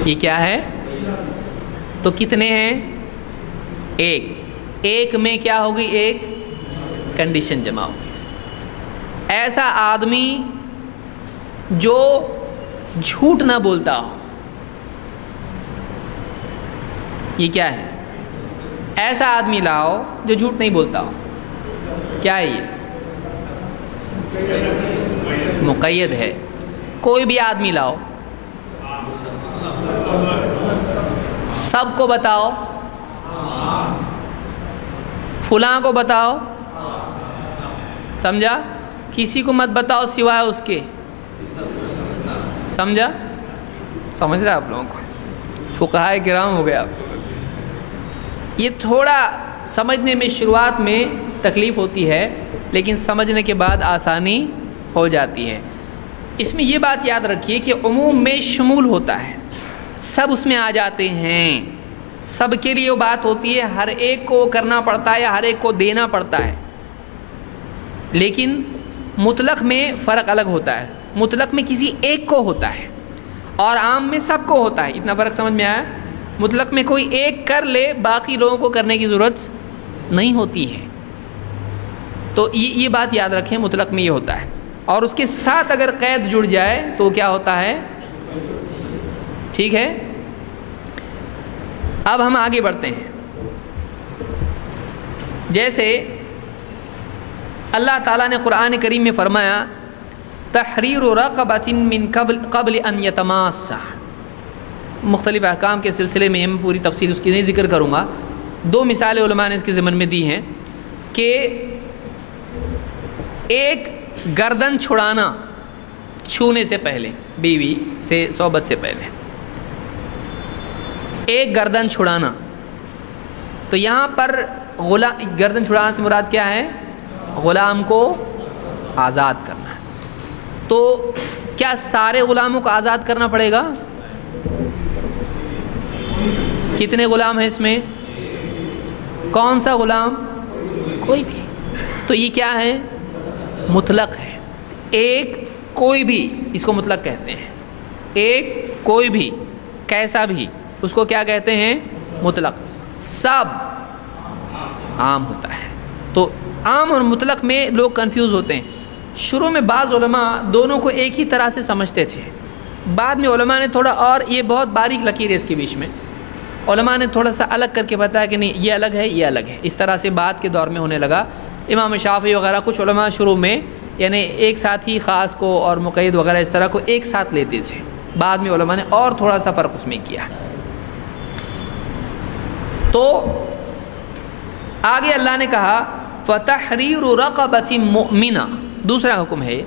یہ کیا ہے؟ تو کتنے ہیں؟ ایک میں کیا ہوگی؟ ایک کنڈیشن جمع ہوگی۔ ایسا آدمی جو جھوٹ نہ بولتا ہو، یہ کیا ہے؟ ایسا آدمی لاؤ جو جھوٹ نہیں بولتا ہو، کیا ہے؟ یہ مقید ہے۔ کوئی بھی آدمی لاؤ، سب کو بتاؤ، فلاں کو بتاؤ، سمجھا؟ کسی کو مت بتاؤ سوائے اس کے، سمجھا؟ سمجھ رہے آپ لوگوں کو؟ فقہائے کرام ہو گیا آپ لوگ۔ یہ تھوڑا سمجھنے میں شروعات میں تکلیف ہوتی ہے، لیکن سمجھنے کے بعد آسانی ہو جاتی ہے۔ اس میں یہ بات یاد رکھیے کہ عموم میں شمول ہوتا ہے، سب اس میں آ جاتے ہیں، سب کے لیے وہ بات ہوتی ہے، ہر ایک کو کرنا پڑتا ہے یا ہر ایک کو دینا پڑتا ہے۔ لیکن مطلق میں فرق الگ ہوتا ہے، مطلق میں کسی ایک کو ہوتا ہے اور عام میں سب کو ہوتا ہے۔ اتنا فرق سمجھ میں آیا؟ مطلق میں کوئی ایک کر لے، باقی لوگوں کو کرنے کی ضرورت نہیں ہوتی ہے۔ تو یہ بات یاد رکھیں، مطلق میں یہ ہوتا ہے، اور اس کے ساتھ اگر قید جڑ جائے تو کیا ہوتا ہے؟ ٹھیک ہے؟ اب ہم آگے بڑھتے ہیں۔ جیسے اللہ تعالیٰ نے قرآن کریم میں فرمایا تحریر رقبۃ من قبل ان یتماسا، مختلف احکام کے سلسلے میں ہم پوری تفصیل اس کی نہیں ذکر کروں گا۔ دو مثالیں علماء نے اس کے ضمن میں دی ہیں کہ ایک گردن چھڑانا چھونے سے پہلے، بیوی سے صحبت سے پہلے ایک گردن چھڑانا، تو یہاں پر گردن چھڑانا سے مراد کیا ہے؟ غلام کو آزاد کرنا۔ تو کیا سارے غلاموں کو آزاد کرنا پڑے گا؟ کتنے غلام ہیں اس میں؟ کون سا غلام؟ کوئی بھی۔ تو یہ کیا ہے؟ مطلق ہے، ایک کوئی بھی، اس کو مطلق کہتے ہیں، ایک کوئی بھی کیسا بھی، اس کو کیا کہتے ہیں؟ مطلق۔ سب عام ہوتا ہے۔ تو عام اور مطلق میں لوگ کنفیوز ہوتے ہیں۔ شروع میں بعض علماء دونوں کو ایک ہی طرح سے سمجھتے تھے، بعد میں علماء نے تھوڑا، اور یہ بہت باریک لکیر ہے اس کے بیچ میں، علماء نے تھوڑا سا الگ کر کے بتایا کہ نہیں یہ الگ ہے، یہ الگ ہے۔ اس طرح سے بعد کے دور میں ہونے لگا۔ امام شافعی وغیرہ کچھ علماء شروع میں یعنی ایک ساتھ ہی خاص کو اور مقید وغیرہ اس طرح کو ایک ساتھ لیتے تھے، بعد میں علماء نے اور تھوڑا سا فرق اس میں کیا۔ تو آگے اللہ نے کہا فَتَحْرِيرُ رَقَبَةٍ مُؤْمِنَةٍ، دوسرا حکم ہے۔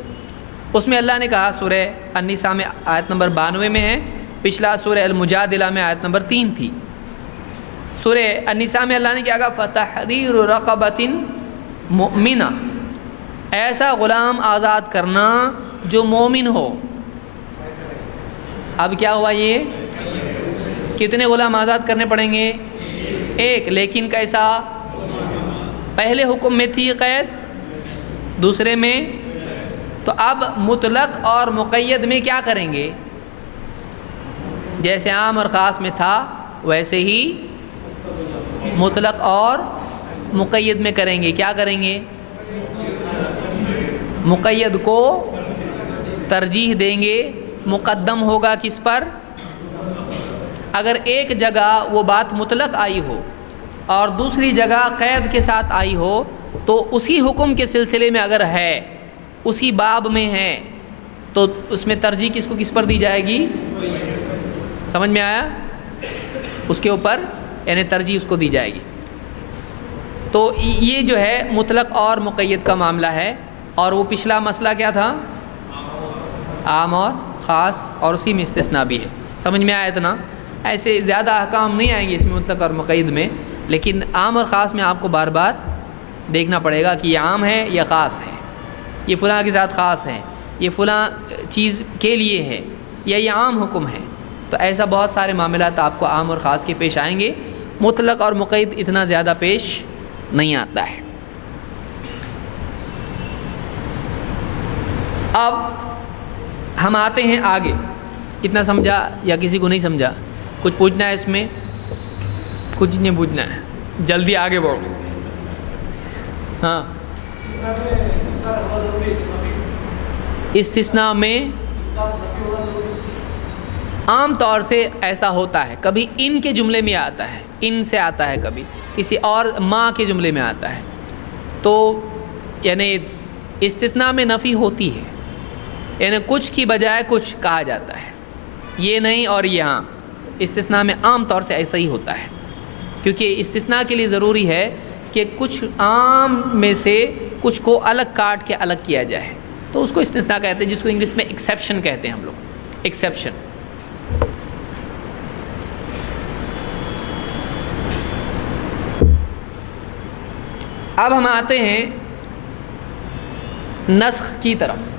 اس میں اللہ نے کہا سورہ النساء میں آیت نمبر 92 میں ہے، پچھلا سورہ المجادلہ میں آیت نمبر 3 تھی۔ سورہ النساء میں اللہ نے کیا کہا؟ فَتَحْرِيرُ رَقَبَةٍ مُؤْمِنَةٍ، ایسا غلام آزاد کرنا جو مومن ہو۔ اب کیا ہوا؟ یہ کتنے غلام آزاد کرنے پڑیں گے؟ ایک، لیکن کیسا؟ پہلے حکم میں تھی قید، دوسرے میں، تو اب مطلق اور مقید میں کیا کریں گے؟ جیسے عام اور خاص میں تھا ویسے ہی مطلق اور مقید میں کریں گے۔ کیا کریں گے؟ مقید کو ترجیح دیں گے، مقدم ہوگا کس پر؟ اگر ایک جگہ وہ بات مطلق آئی ہو اور دوسری جگہ قید کے ساتھ آئی ہو تو اسی حکم کے سلسلے میں اگر ہے، اسی باب میں ہے، تو اس میں ترجیح کس کو کس پر دی جائے گی؟ سمجھ میں آیا؟ اس کے اوپر یعنی ترجیح اس کو دی جائے گی۔ تو یہ جو ہے مطلق اور مقید کا معاملہ ہے۔ اور وہ پچھلا مسئلہ کیا تھا؟ عام اور خاص، اور اسی میں استثناء بھی ہے۔ سمجھ میں آیا اتنا؟ ایسے زیادہ احکام نہیں آئیں گے اس میں مطلق اور مقید میں، لیکن عام اور خاص میں آپ کو بار بار دیکھنا پڑے گا کہ یہ عام ہے یا خاص ہے، یہ فلاں کے ساتھ خاص ہے، یہ فلاں چیز کے لیے ہے، یا یہ عام حکم ہے۔ تو ایسا بہت سارے معاملات آپ کو عام اور خاص کے پیش آئیں گے، مطلق اور مقید اتنا زیادہ پیش نہیں آتا ہے۔ اب ہم آتے ہیں آگے۔ اتنا سمجھا یا کسی کو نہیں سمجھا؟ کچھ پوچھنا ہے اس میں؟ کچھ نہیں پوچھنا ہے، جلدی آگے بڑھو۔ ہاں، استثناء میں عام طور سے ایسا ہوتا ہے، کبھی ان کے جملے میں آتا ہے، ان سے آتا ہے، کبھی کسی اور ماں کے جملے میں آتا ہے، تو یعنی استثناء میں نفی ہوتی ہے، یعنی کچھ کی بجائے کچھ کہا جاتا ہے، یہ نہیں اور یہاں۔ استثناء میں عام طور سے ایسا ہی ہوتا ہے، کیونکہ استثناء کے لیے ضروری ہے کہ کچھ عام میں سے کچھ کو الگ کاٹ کے الگ کیا جائے، تو اس کو استثناء کہتے ہیں، جس کو انگلش میں ایکسیپشن کہتے ہیں ہم لوگ، ایکسیپشن۔ اب ہم آتے ہیں نسخ کی طرف۔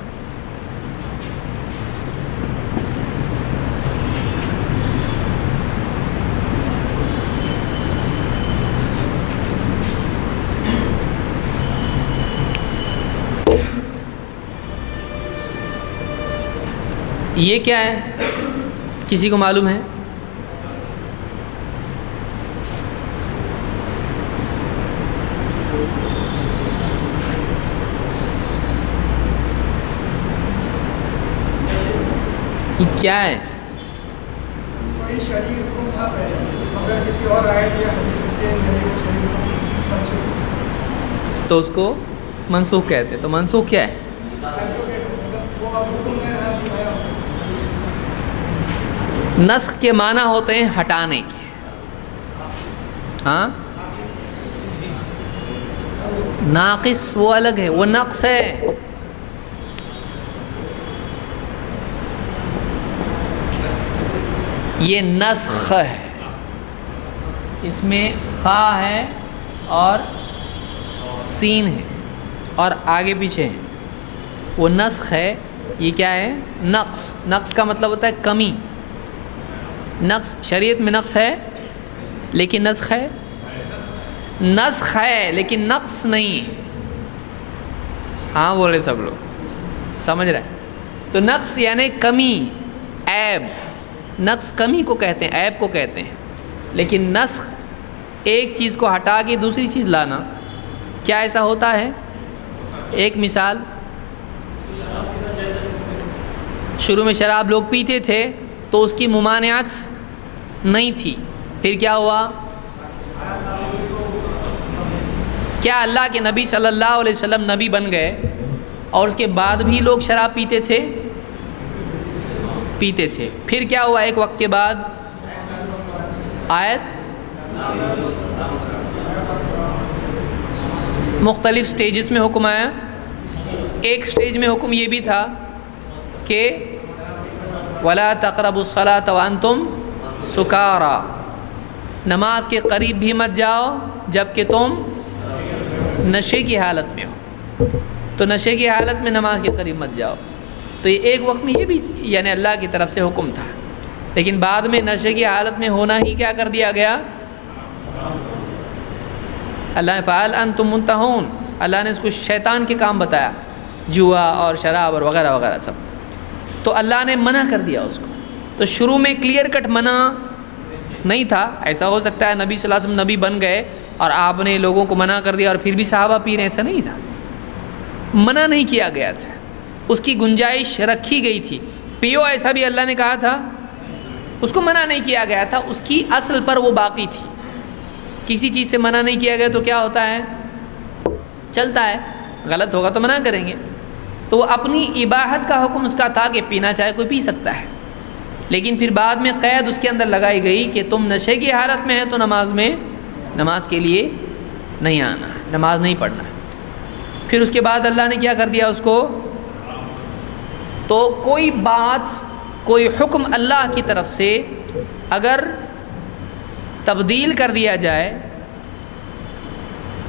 یہ کیا ہے؟ کسی کو معلوم ہے؟ یہ کیا ہے؟ کوئی شرعی حکم تھا پہلے، اگر کسی اور آیت یا حدیث کے ذریعے وہ شرعی حکم منسوخ، تو اس کو منسوخ کہتے ہیں۔ تو منسوخ کیا ہے؟ وہ اب حکم نہیں رہا، نسخ کے معنی ہوتے ہیں ہٹانے کے۔ ہاں، ناقص وہ الگ ہے، وہ نقص ہے۔ یہ نسخ ہے، اس میں خا ہے اور سین ہے اور آگے پیچھے ہے، وہ نسخ ہے۔ یہ کیا ہے؟ نقص۔ نقص کا مطلب ہوتا ہے کمی۔ نقص شریعت میں نقص ہے لیکن نسخ ہے، نسخ ہے لیکن نقص نہیں ہے۔ ہاں بولے سب لوگ، سمجھ رہے ہیں؟ تو نقص یعنی کمی، عیب، نقص کمی کو کہتے ہیں، عیب کو کہتے ہیں. لیکن نسخ ایک چیز کو ہٹا کے دوسری چیز لانا، کیا ایسا ہوتا ہے؟ ایک مثال، شروع میں شراب لوگ پیتے تھے تو اس کی ممانعت نہیں تھی، پھر کیا ہوا؟ کیا اللہ کے نبی صلی اللہ علیہ وسلم نبی بن گئے اور اس کے بعد بھی لوگ شراب پیتے تھے؟ پھر کیا ہوا؟ ایک وقت کے بعد آیت، مختلف سٹیجز میں حکم آیا. ایک سٹیج میں حکم یہ بھی تھا کہ وَلَا تَقْرَبُوا الصَّلَاةَ وَأَنْتُمْ سُكَارَىٰ، نماز کے قریب بھی مت جاؤ جب کہ تم نشے کی حالت میں ہو. تو نشے کی حالت میں نماز کے قریب مت جاؤ. تو یہ ایک وقت میں یہ بھی یعنی اللہ کی طرف سے حکم تھا، لیکن بعد میں نشے کی حالت میں ہونا ہی کیا کر دیا گیا؟ اللہ نے فعل انتم منتہون، اللہ نے اس کو شیطان کے کام بتایا، جوا اور شراب اور وغیرہ وغیرہ سب. تو اللہ نے منع کر دیا اس کو. تو شروع میں کلیئر کٹ منع نہیں تھا. ایسا ہو سکتا ہے نبی صلی اللہ علیہ وسلم نبی بن گئے اور آپ نے لوگوں کو منع کر دیا اور پھر بھی صحابہ پی رہے ہیں، ایسا نہیں تھا. منع نہیں کیا گیا تھا، اس کی گنجائش رکھی گئی تھی. پیو ایسا بھی اللہ نے کہا تھا، اس کو منع نہیں کیا گیا تھا، اس کی اصل پر وہ باقی تھی. کسی چیز سے منع نہیں کیا گیا تو کیا ہوتا ہے؟ چلتا ہے. غلط ہوگا تو منع کریں گے. تو وہ اپنی اباحت کا حکم اس کا تھا کہ پینا چاہے کوئی پی سکتا ہے، لیکن پھر بعد میں قید اس کے اندر لگائی گئی کہ تم نشے کی حالت میں ہے تو نماز کے لیے نہیں آنا، نماز نہیں پڑھنا. پھر اس کے بعد اللہ نے کیا کر دیا اس کو؟ تو کوئی بات، کوئی حکم اللہ کی طرف سے اگر تبدیل کر دیا جائے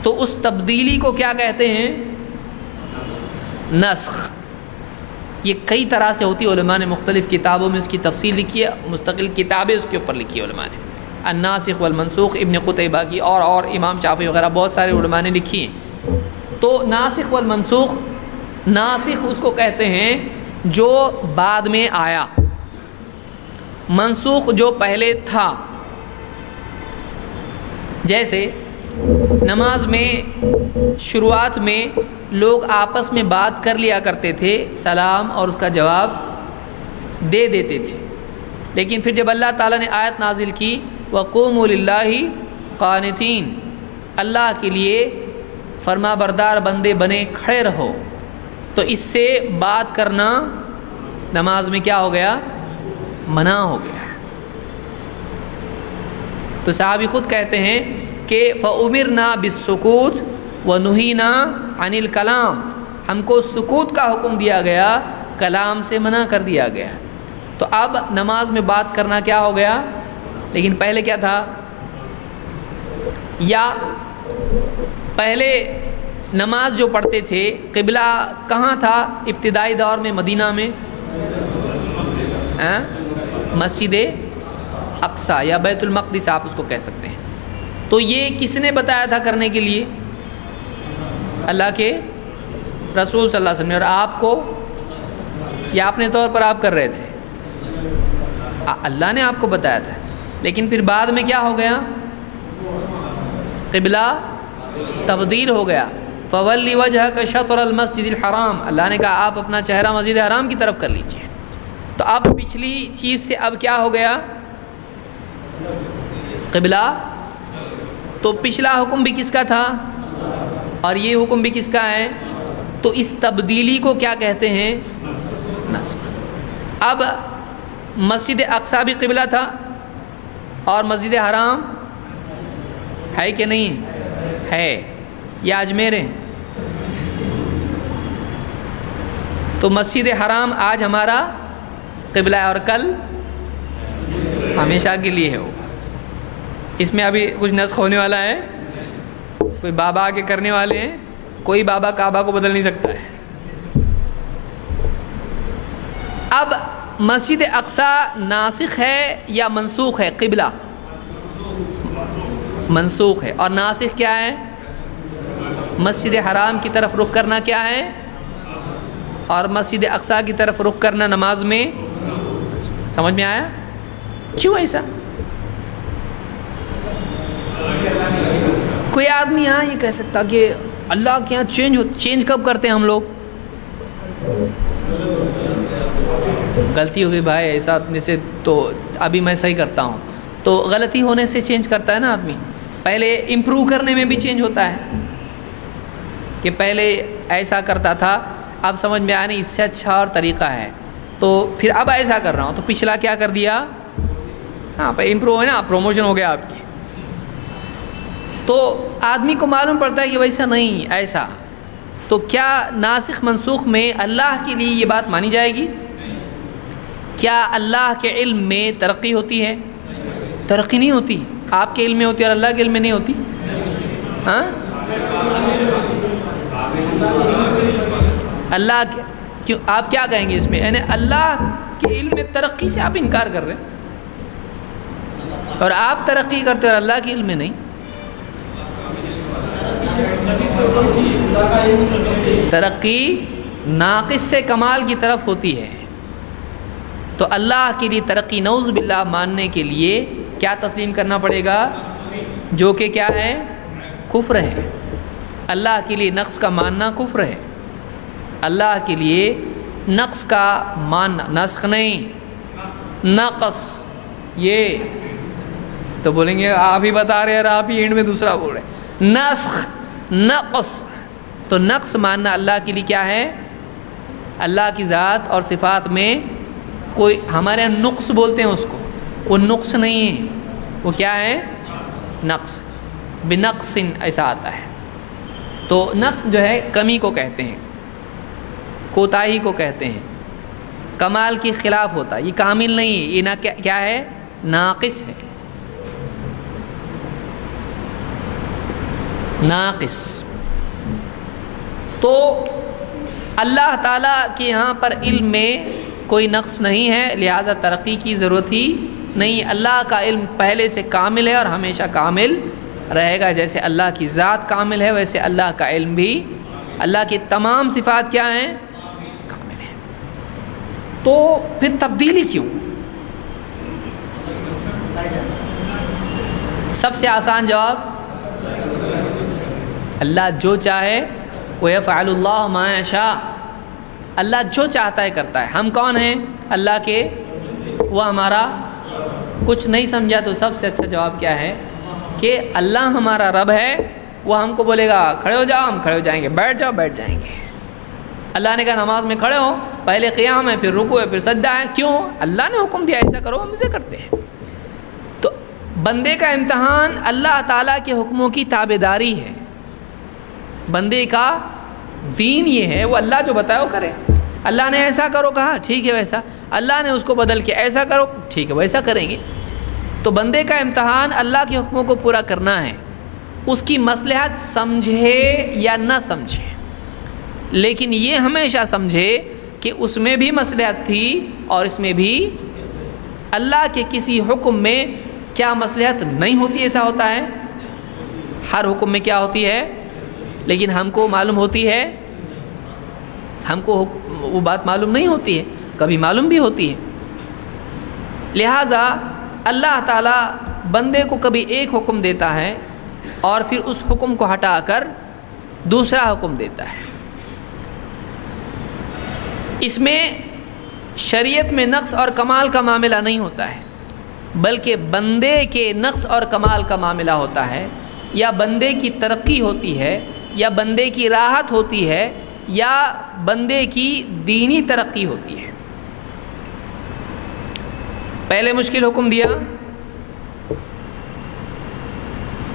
تو اس تبدیلی کو کیا کہتے ہیں؟ نسخ. یہ کئی طرح سے ہوتی ہے. علماء نے مختلف کتابوں میں اس کی تفصیل لکھی ہے، مستقل کتابیں اس کے اوپر لکھی ہے علماء نے. الناسخ والمنسوخ ابن قتیبہ کی اور امام شافعی وغیرہ بہت سارے علماء نے لکھی ہیں. تو ناسخ والمنسوخ، ناسخ اس کو کہتے ہیں جو بعد میں آیا، منسوخ جو پہلے تھا. جیسے نماز میں شروعات میں لوگ آپس میں بات کر لیا کرتے تھے، سلام اور اس کا جواب دے دیتے تھے. لیکن پھر جب اللہ تعالیٰ نے آیت نازل کی وَقُومُوا لِلَّهِ قَانِتِينَ، اللہ کے لیے فرما بردار بندے بنے کھڑے رہو، تو اس سے بات کرنا نماز میں کیا ہو گیا؟ منع ہو گیا. تو صحابی خود کہتے ہیں کہ فَأُمِرْنَا بِالسُّكُوتِ وَنُهِينَا عَنِ الْكَلَامِ، ہم کو سکوت کا حکم دیا گیا، کلام سے منع کر دیا گیا. تو اب نماز میں بات کرنا کیا ہو گیا؟ لیکن پہلے کیا تھا؟ یا پہلے نماز جو پڑھتے تھے قبلہ کہاں تھا ابتدائی دور میں؟ مدینہ میں مسجد اقصی یا بیت المقدس آپ اس کو کہہ سکتے ہیں. تو یہ کس نے بتایا تھا کرنے کے لیے؟ اللہ کے رسول صلی اللہ علیہ وسلم نے. اور آپ کو یا اپنے طور پر آپ کر رہے تھے؟ اللہ نے آپ کو بتایا تھا. لیکن پھر بعد میں کیا ہو گیا؟ قبلہ تبدیل ہو گیا. فَوَلِّ وَجْهَكَ شَطْرَ الْمَسْجِدِ الْحَرَامِ، اللہ نے کہا آپ اپنا چہرہ مسجد حرام کی طرف کر لیجئے. تو اب پچھلی چیز سے اب کیا ہو گیا؟ قبلہ. تو پچھلا حکم بھی کس کا تھا اور یہ حکم بھی کس کا ہے؟ تو اس تبدیلی کو کیا کہتے ہیں؟ نسخ. اب مسجد اقصی بھی قبلہ تھا اور مسجد حرام ہے کہ نہیں ہے؟ یا اجمیر ہے؟ تو مسجد حرام آج ہمارا قبلہ ہے اور کل ہمیشہ کے لیے ہے. وہ اس میں ابھی کچھ نسخ ہونے والا ہے. کوئی بابا آ کے کرنے والے ہیں، کوئی بابا کعبہ کو بدل نہیں سکتا ہے. اب مسجد اقصی ناسخ ہے یا منسوخ ہے؟ قبلہ منسوخ ہے. اور ناسخ کیا ہے؟ مسجد حرام کی طرف رخ کرنا کیا ہے؟ اور مسجد اقصی کی طرف رخ کرنا نماز میں سمجھ میں آیا؟ کیوں ایسا؟ کوئی آدمی یہاں یہ کہہ سکتا کہ اللہ کے یہاں چینج کب کرتے ہیں ہم لوگ؟ غلطی ہو گئی بھائی ایسا جیسے تو ابھی میں صحیح کرتا ہوں تو غلطی ہونے سے چینج کرتا ہے نا آدمی. پہلے امپروو کرنے میں بھی چینج ہوتا ہے کہ پہلے ایسا کرتا تھا اب سمجھ میں آیا نہیں اس سے اچھا اور طریقہ ہے تو پھر اب ایسا کر رہا ہوں تو پچھلا کیا کر دیا؟ ہاں امپروو ہے نا, پروموشن ہو گیا آپ کی. تو آدمی کو معلوم پڑتا ہے کہ ویسا نہیں ایسا. تو کیا ناسخ منسوخ میں اللہ کے لیے یہ بات مانی جائے گی؟ کیا اللہ کے علم میں ترقی ہوتی ہے؟ ترقی نہیں ہوتی. آپ کے علم میں ہوتی ہے اور اللہ کے علم میں نہیں ہوتی. ہاں اللہ کیوں آپ کیا کہیں گے اس میں؟ یعنی اللہ کے علم میں ترقی سے آپ انکار کر رہے ہیں اور آپ ترقی کرتے اور اللہ کے علم میں نہیں. ترقی ناقص سے کمال کی طرف ہوتی ہے. تو اللہ کے لیے ترقی نعوذ باللہ ماننے کے لیے کیا تسلیم کرنا پڑے گا؟ جو کہ کیا ہے؟ کفر ہے. اللہ کے لیے نقص کا ماننا کفر ہے. اللہ کے لیے نقص کا ماننا نسخ نہیں نقص. یہ تو بولیں گے آپ ہی بتا رہے ہیں اور آپ ہی اینڈ میں دوسرا بول رہے ہیں. نسخ نقص. تو نقص ماننا اللہ کے لیے کیا ہے؟ اللہ کی ذات اور صفات میں کوئی ہمارے یہاں نقص بولتے ہیں اس کو, وہ نقص نہیں ہے, وہ کیا ہے؟ نقص. بنقص ایسا آتا ہے. تو نقص جو ہے کمی کو کہتے ہیں, کوتاہی کو کہتے ہیں, کمال کے خلاف ہوتا ہے. یہ کامل نہیں ہے, یہ نہ کیا ہے؟ ناقص ہے. ناقص. تو اللہ تعالیٰ کے یہاں پر علم میں کوئی نقص نہیں ہے, لہٰذا ترقی کی ضرورت ہی نہیں. اللہ کا علم پہلے سے کامل ہے اور ہمیشہ کامل رہے گا. جیسے اللہ کی ذات کامل ہے ویسے اللہ کا علم بھی, اللہ کی تمام صفات کیا ہیں؟ کامل ہیں. تو پھر تبدیلی کیوں؟ سب سے آسان جواب, اللہ جو چاہے وَيَفْعَلُ اللَّهُ مَا يَشَاءُ. اللہ جو چاہتا ہے کرتا ہے. ہم کون ہیں؟ اللہ کے, وہ ہمارا کچھ نہیں سمجھا تو سب سے اچھا جواب کیا ہے کہ اللہ ہمارا رب ہے. وہ ہم کو بولے گا کھڑے ہو جاؤ, ہم کھڑے ہو جائیں گے, بیٹھ جاؤ بیٹھ جائیں گے. اللہ نے کہا نماز میں کھڑے ہو, پہلے قیام ہے پھر رکوع ہے پھر سجدہ ہے. کیوں؟ اللہ نے حکم دیا ایسا کرو, ہم اسے کرتے ہیں. تو بندے کا امتحان اللہ تعالیٰ کے حکموں کی تابعداری ہے. بندے کا دین یہ ہے وہ اللہ جو بتایا وہ کرے. اللہ نے ایسا کرو کہا, ٹھیک ہے ویسا. اللہ نے اس کو بدل کے ایسا کرو, ٹھیک ہے ویسا کریں گے. تو بندے کا امتحان اللہ کے حکموں کو پورا کرنا ہے. اس کی مصلحت سمجھے یا نہ سمجھے, لیکن یہ ہمیشہ سمجھے کہ اس میں بھی مصلحت تھی اور اس میں بھی. اللہ کے کسی حکم میں کیا مصلحت نہیں ہوتی؟ ایسا ہوتا ہے ہر حکم میں کیا ہوتی ہے, لیکن ہم کو معلوم ہوتی ہے, ہم کو وہ بات معلوم نہیں ہوتی ہے, کبھی معلوم بھی ہوتی ہے. لہٰذا اللہ تعالیٰ بندے کو کبھی ایک حکم دیتا ہے اور پھر اس حکم کو ہٹا کر دوسرا حکم دیتا ہے. اس میں شریعت میں نقص اور کمال کا معاملہ نہیں ہوتا ہے, بلکہ بندے کے نقص اور کمال کا معاملہ ہوتا ہے, یا بندے کی ترقی ہوتی ہے, یا بندے کی راحت ہوتی ہے, یا بندے کی دینی ترقی ہوتی ہے. پہلے مشکل حکم دیا,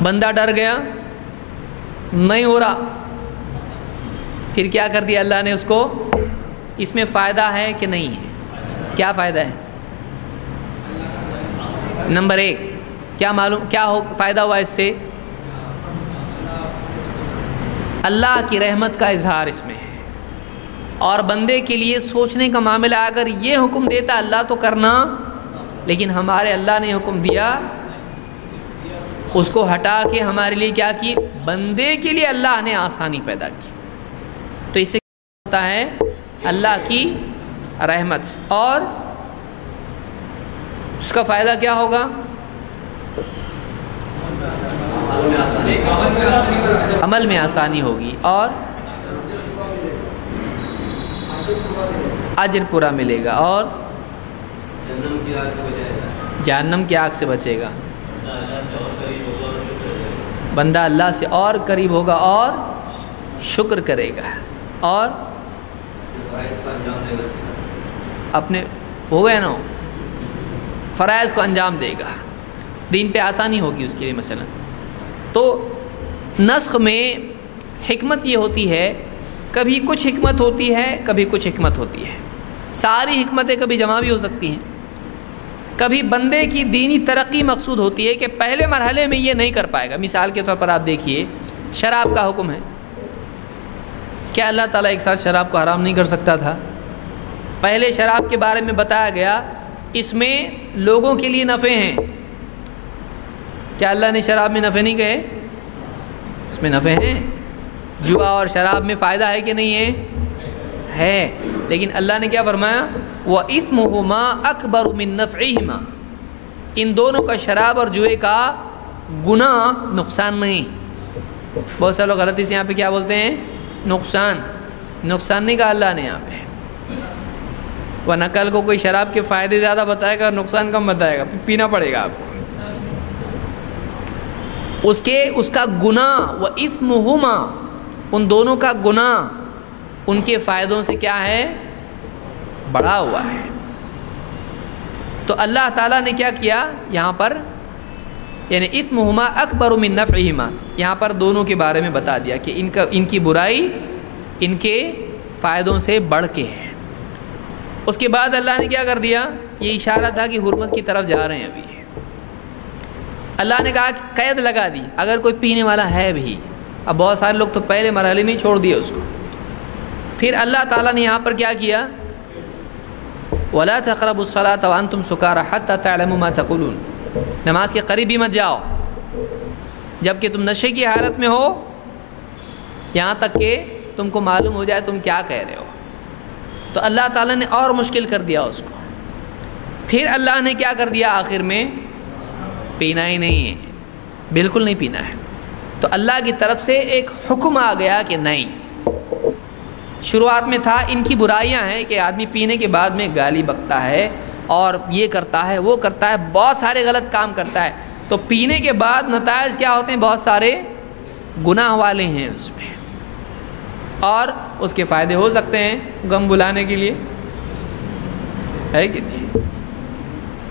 بندہ ڈر گیا, نہیں ہو رہا, پھر کیا کر دیا اللہ نے اس کو؟ اس میں فائدہ ہے کہ نہیں ہے؟ کیا فائدہ ہے؟ نمبر 1 کیا معلوم کیا فائدہ ہوا اس سے؟ اللہ کی رحمت کا اظہار اس میں ہے. اور بندے کے لیے سوچنے کا معاملہ, اگر یہ حکم دیتا اللہ تو کرنا, لیکن ہمارے اللہ نے حکم دیا, اس کو ہٹا کے ہمارے لیے کیا کی؟ بندے کے لیے اللہ نے آسانی پیدا کی. تو اس سے کیا ہوتا ہے اللہ کی رحمت سے، اور اس کا فائدہ کیا ہوگا؟ عمل میں آسانی ہوگی اور اجر پورا ملے گا، اور جہنم کی آگ سے بچے گا، بندہ اللہ سے اور قریب ہوگا اور شکر کرے گا، اور اپنے ہو گیا نا فرائض کو انجام دے گا، دین پہ آسانی ہوگی اس کے لیے۔ مثلا تو نسخ میں حکمت یہ ہوتی ہے، کبھی کچھ حکمت ہوتی ہے، کبھی کچھ حکمت ہوتی ہے، ساری حکمتیں کبھی جمع بھی ہو سکتی ہیں۔ کبھی بندے کی دینی ترقی مقصود ہوتی ہے کہ پہلے مرحلے میں یہ نہیں کر پائے گا۔ مثال کے طور پر آپ دیکھیے، شراب کا حکم ہے، کیا اللہ تعالیٰ ایک ساتھ شراب کو حرام نہیں کر سکتا تھا؟ پہلے شراب کے بارے میں بتایا گیا، اس میں لوگوں کے لیے نفع ہیں، کیا اللہ نے شراب میں نفع نہیں کہے؟ اس میں نفع ہیں، جوا اور شراب میں فائدہ ہے کہ نہیں ہے؟ ہے، لیکن اللہ نے کیا فرمایا؟ وَإِثْمُهُمَا أَكْبَرُ مِن نَفْعِهِمَا، ان دونوں کا، شراب اور جوئے کا گناہ نقصان نہیں۔ بہت سے لوگ غلطی سے یہاں پہ کیا بولتے ہیں؟ نقصان نہیں کہا اللہ نے یہاں پہ، ورنہ کل کو کوئی شراب کے فائدے زیادہ بتائے گا اور نقصان کم بتائے گا، پینا پڑے گا آپ کو۔ اس کا گناہ، وَإِثْمُهُمَا، ان دونوں کا گناہ ان کے فائدوں سے کیا ہے؟ بڑا ہوا ہے۔ تو اللہ تعالیٰ نے کیا کیا یہاں پر؟ یعنی اثمہما اکبر من نفعہما، یہاں پر دونوں کے بارے میں بتا دیا کہ ان کی برائی ان کے فائدوں سے بڑھ کے ہے۔ اس کے بعد اللہ نے کیا کر دیا؟ یہ اشارہ تھا کہ حرمت کی طرف جا رہے ہیں ابھی۔ اللہ نے کہا کہ قید لگا دی، اگر کوئی پینے والا ہے بھی، اب بہت سارے لوگ تو پہلے مرحلے میں ہی چھوڑ دیے اس کو، پھر اللہ تعالیٰ نے یہاں پر کیا کیا؟ وَلَا تَقْرَبُوا الصَّلَاةَ وَأَنْتُمْ سُكَارَىٰ حَتَّىٰ تَعْلَمُوا مَا تَقُولُونَ، نماز کے قریب بھی مت جاؤ جب کہ تم نشے کی حالت میں ہو، یہاں تک کہ تم کو معلوم ہو جائے تم کیا کہہ رہے ہو۔ تو اللہ تعالیٰ نے اور مشکل کر دیا اس کو۔ پھر اللہ نے کیا کر دیا آخر میں؟ پینا ہی نہیں ہے، بالکل نہیں پینا ہے۔ تو اللہ کی طرف سے ایک حکم آ گیا کہ نہیں۔ شروعات میں تھا ان کی برائیاں ہیں کہ آدمی پینے کے بعد میں گالی بکتا ہے اور یہ کرتا ہے، وہ کرتا ہے، بہت سارے غلط کام کرتا ہے۔ تو پینے کے بعد نتائج کیا ہوتے ہیں؟ بہت سارے گناہ والے ہیں اس میں، اور اس کے فائدے ہو سکتے ہیں غم بلانے کے لیے، ہے کہ نہیں؟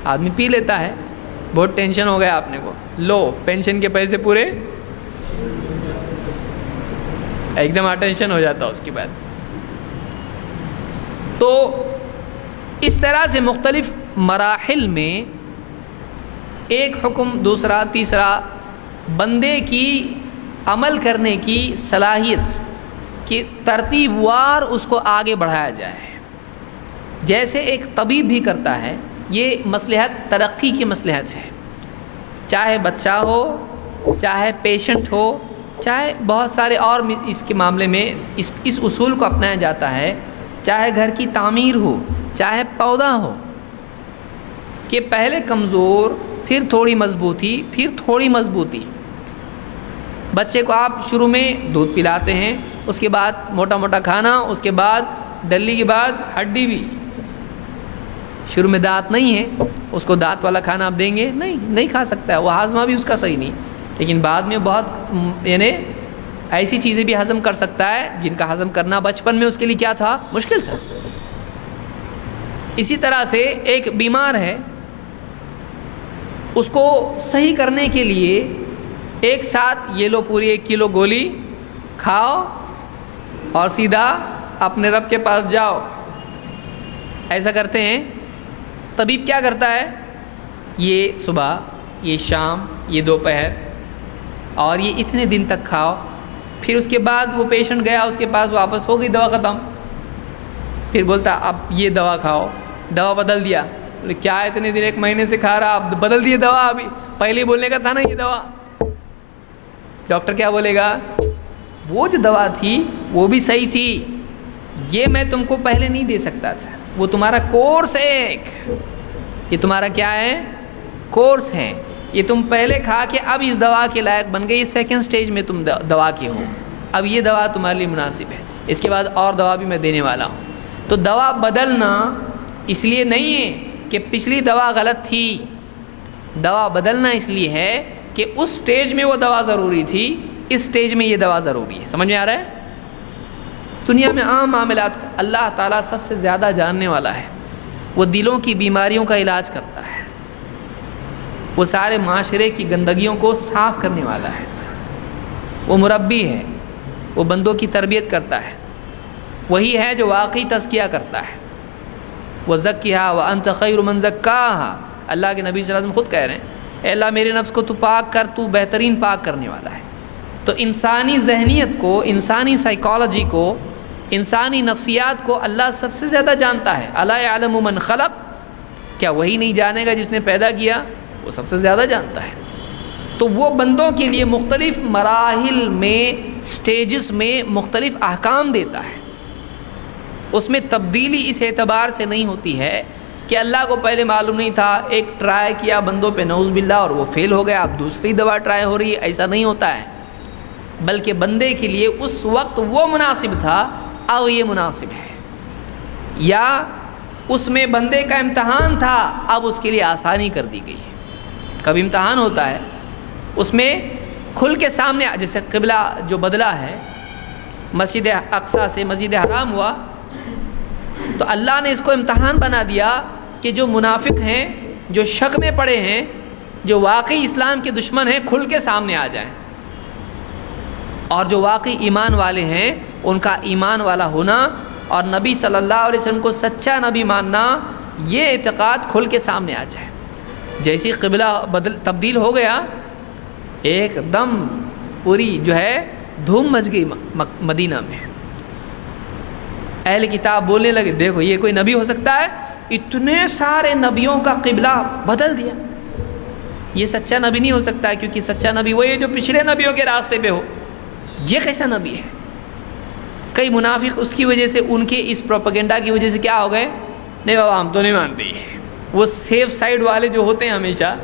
آدمی پی لیتا ہے، بہت ٹینشن ہو گیا آپ نے کو، لو پینشن کے پیسے پورے، ایک دم اٹینشن ہو جاتا اس کے بعد۔ تو اس طرح سے مختلف مراحل میں ایک حکم، دوسرا، تیسرا، بندے کی عمل کرنے کی صلاحیت کہ ترتیب وار اس کو آگے بڑھایا جائے، جیسے ایک طبیب بھی کرتا ہے۔ یہ مصلحت ترقی کی مصلحت ہے، چاہے بچہ ہو، چاہے پیشنٹ ہو، چاہے بہت سارے اور اس کے معاملے میں اس اصول کو اپنایا جاتا ہے، چاہے گھر کی تعمیر ہو، چاہے پودا ہو، کہ پہلے کمزور، پھر تھوڑی مضبوطی، پھر تھوڑی مضبوطی۔ بچے کو آپ شروع میں دودھ پلاتے ہیں، اس کے بعد موٹا موٹا کھانا، اس کے بعد ڈلی کے بعد ہڈی بھی۔ شروع میں دانت نہیں ہے، اس کو دانت والا کھانا آپ دیں گے؟ نہیں کھا سکتا ہے، وہ ہاضمہ بھی اس کا صحیح نہیں، لیکن بعد میں بہت یعنی ایسی چیزیں بھی ہضم کر سکتا ہے جن کا ہضم کرنا بچپن میں اس کے لیے کیا تھا؟ مشکل تھا۔ اسی طرح سے ایک بیمار ہے، اس کو صحیح کرنے کے لیے ایک ساتھ یہ لو پوری 1 کلو گولی کھاؤ اور سیدھا اپنے رب کے پاس جاؤ، ایسا کرتے ہیں؟ طبیب کیا کرتا ہے؟ یہ صبح، یہ شام، یہ دوپہر، اور یہ اتنے دن تک کھاؤ، پھر اس کے بعد وہ پیشنٹ گیا اس کے پاس، واپس ہو گئی دوا ختم، پھر بولتا اب یہ دوا کھاؤ، دوا بدل دیا، بولے کیا اتنے دن 1 مہینے سے کھا رہا، اب بدل دیے دوا، ابھی پہلے ہی بولنے کا تھا نا یہ دوا۔ ڈاکٹر کیا بولے گا؟ وہ جو دوا تھی وہ بھی صحیح تھی، یہ میں تم کو پہلے نہیں دے سکتا تھا، وہ تمہارا کورس ہے ایک، یہ تمہارا کیا ہے؟ کورس ہے، یہ تم پہلے کھا کے اب اس دوا کے لائق بن گئی، سیکنڈ سٹیج میں تم دوا کے ہو، اب یہ دوا تمہارے لیے مناسب ہے، اس کے بعد اور دوا بھی میں دینے والا ہوں۔ تو دوا بدلنا اس لیے نہیں ہے کہ پچھلی دوا غلط تھی، دوا بدلنا اس لیے ہے کہ اس سٹیج میں وہ دوا ضروری تھی، اس سٹیج میں یہ دوا ضروری ہے۔ سمجھ میں آ رہا ہے؟ دنیا میں عام معاملات اللہ تعالیٰ سب سے زیادہ جاننے والا ہے، وہ دلوں کی بیماریوں کا علاج کرتا ہے، وہ سارے معاشرے کی گندگیوں کو صاف کرنے والا ہے، وہ مربی ہے، وہ بندوں کی تربیت کرتا ہے، وہی ہے جو واقعی تزکیہ کرتا ہے۔ وَزَكِّهَا وَأَنْتَ خَيْرُ مَنْ زَكَّاهَا، اللہ کے نبی صلی اللہ علیہ وسلم خود کہہ رہے ہیں، اے اللہ میرے نفس کو تو پاک کر، تو بہترین پاک کرنے والا ہے۔ تو انسانی ذہنیت کو، انسانی سائیکالوجی کو، انسانی نفسیات کو اللہ سب سے زیادہ جانتا ہے۔ اَلَا يَعْلَمُ مَنْ خَلَقَ، کیا وہی نہیں جانے گا جس نے پیدا کیا؟ وہ سب سے زیادہ جانتا ہے۔ تو وہ بندوں کے لیے مختلف مراحل میں، سٹیجز میں مختلف احکام دیتا ہے، اس میں تبدیلی اس اعتبار سے نہیں ہوتی ہے کہ اللہ کو پہلے معلوم نہیں تھا، ایک ٹرائی کیا بندوں پہ نعوذ باللہ اور وہ فیل ہو گیا، اب دوسری دوا ٹرائی ہو رہی ہے، ایسا نہیں ہوتا ہے، بلکہ بندے کے لیے اس وقت وہ مناسب تھا، اب یہ مناسب ہے، یا اس میں بندے کا امتحان تھا، اب اس کے لیے آسانی کر دی گئی ہے۔ کبھی امتحان ہوتا ہے، اس میں کھل کے سامنے، جیسے قبلہ جو بدلا ہے مسجد اقصیٰ سے مسجد حرام ہوا، تو اللہ نے اس کو امتحان بنا دیا کہ جو منافق ہیں، جو شک میں پڑے ہیں، جو واقعی اسلام کے دشمن ہیں، کھل کے سامنے آ جائیں، اور جو واقعی ایمان والے ہیں ان کا ایمان والا ہونا اور نبی صلی اللہ علیہ وسلم کو سچا نبی ماننا، یہ اعتقاد کھل کے سامنے آ جائے۔ جیسی قبلہ تبدیل ہو گیا، ایک دم پوری جو ہے دھوم مچ گئی مدینہ میں، اہل کتاب بولنے لگے دیکھو یہ کوئی نبی ہو سکتا ہے، اتنے سارے نبیوں کا قبلہ بدل دیا، یہ سچا نبی نہیں ہو سکتا ہے، کیونکہ سچا نبی وہی ہے جو پچھلے نبیوں کے راستے پہ ہو، یہ کیسا نبی ہے؟ کئی منافق اس کی وجہ سے، ان کے اس پروپیگنڈا کی وجہ سے کیا ہو گئے؟ نہیں بابا ہم تو نہیں مانتے، وہ سیف سائیڈ والے جو ہوتے ہیں ہمیشہ،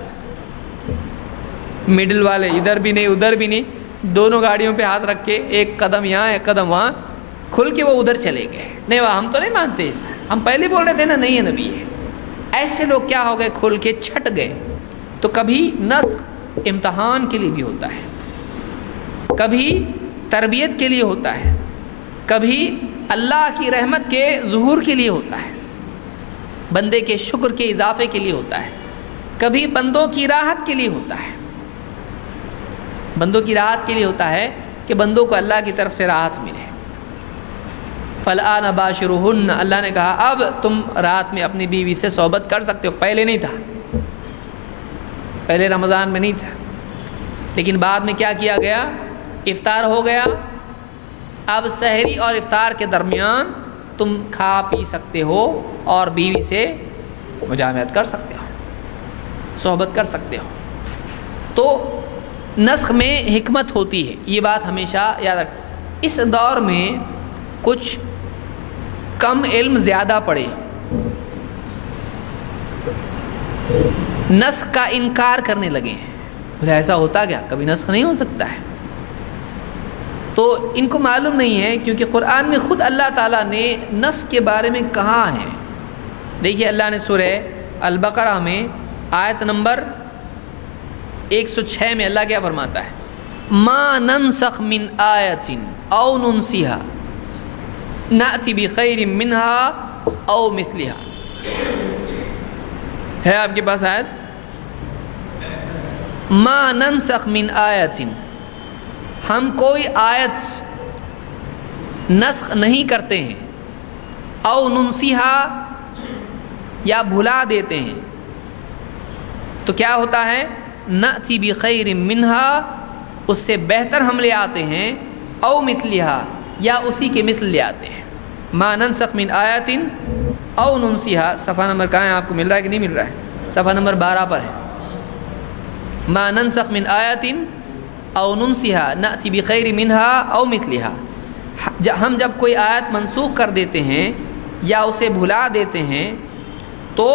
مڈل والے، ادھر بھی نہیں ادھر بھی نہیں، دونوں گاڑیوں پہ ہاتھ رکھ کے ایک قدم یہاں ایک قدم وہاں، کھل کے وہ ادھر چلے گئے، نہیں بابا ہم تو نہیں مانتے اس، ہم پہلے بول رہے تھے نا نہیں ہے نبی ہے۔ ایسے لوگ کیا ہو گئے؟ کھل کے چھٹ گئے۔ تو کبھی نسخ امتحان کے لیے بھی ہوتا ہے، کبھی تربیت کے لیے ہوتا ہے، کبھی اللہ کی رحمت کے ظہور کے لیے ہوتا ہے، بندے کے شکر کے اضافے کے لیے ہوتا ہے، کبھی بندوں کی راحت کے لیے ہوتا ہے، بندوں کی راحت کے لیے ہوتا ہے کہ بندوں کو اللہ کی طرف سے راحت ملے۔ فَالْآنَ بَاشِرُهُنَّ، اللہ نے کہا اب تم رات میں اپنی بیوی سے صحبت کر سکتے ہو، پہلے نہیں تھا، پہلے رمضان میں نہیں تھا، لیکن بعد میں کیا کیا گیا؟ افطار ہو گیا، اب سحری اور افطار کے درمیان تم کھا پی سکتے ہو اور بیوی سے مجامعت کر سکتے ہو، صحبت کر سکتے ہو۔ تو نسخ میں حکمت ہوتی ہے، یہ بات ہمیشہ یاد رکھ۔ اس دور میں کچھ کم علم زیادہ پڑھے، نسخ کا انکار کرنے لگے ہیں، بولے ایسا ہوتا کیا؟ کبھی نسخ نہیں ہو سکتا ہے۔ تو ان کو معلوم نہیں ہے، کیونکہ قرآن میں خود اللہ تعالیٰ نے نسخ کے بارے میں کہا ہے۔ دیکھیے اللہ نے سورہ البقرہ میں آیت نمبر 106 میں اللہ کیا فرماتا ہے؟ ما ننسخ من آیت او ننسیہا نأتی بخیر منہا او مثلہا۔ ہے آپ کے پاس آیت؟ ما ننسخ من آیت، ہم کوئی آیت نسخ نہیں کرتے ہیں، او ننسیہا یا بھلا دیتے ہیں، تو کیا ہوتا ہے؟ نأتی بخیر منہا، اس سے بہتر ہم لے آتے ہیں، او مثلہا یا اسی کے مثل لے آتے ہیں۔ ما ننسخ من آیت او ننسیہا، صفحہ نمبر کہاں ہے؟ آپ کو مل رہا ہے کہ نہیں مل رہا ہے؟ صفحہ نمبر 12 پر ہے۔ ما ننسخ من آیت او ننسیہا نأتی بخیر منہا او مثلہا، ہم جب کوئی آیت منسوخ کر دیتے ہیں یا اسے بھلا دیتے ہیں تو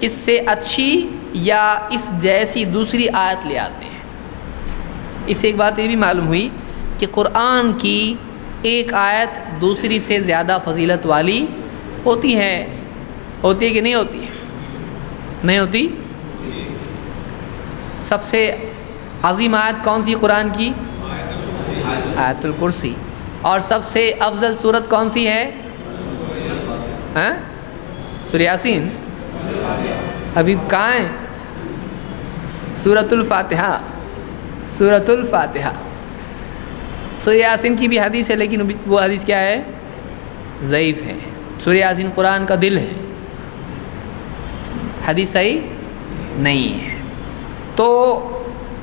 اس سے اچھی یا اس جیسی دوسری آیت لے آتے ہیں۔ اس سے ایک بات یہ بھی معلوم ہوئی کہ قرآن کی ایک آیت دوسری سے زیادہ فضیلت والی ہوتی ہے کہ نہیں ہوتی ہے؟ نہیں ہوتی؟ سب سے عظیم آیت کون سی قرآن کی؟ آیت الکرسی۔ اور سب سے افضل سورت کون سی ہے؟ سورہ یاسین؟ ابھی کہاں ہے؟ سورۃ الفاتحہ۔ سورۃ الفاتحہ۔ سورہ یاسین کی بھی حدیث ہے، لیکن وہ حدیث کیا ہے؟ ضعیف ہے۔ سورہ یاسین قرآن کا دل ہے، حدیث صحیح نہیں ہے۔ تو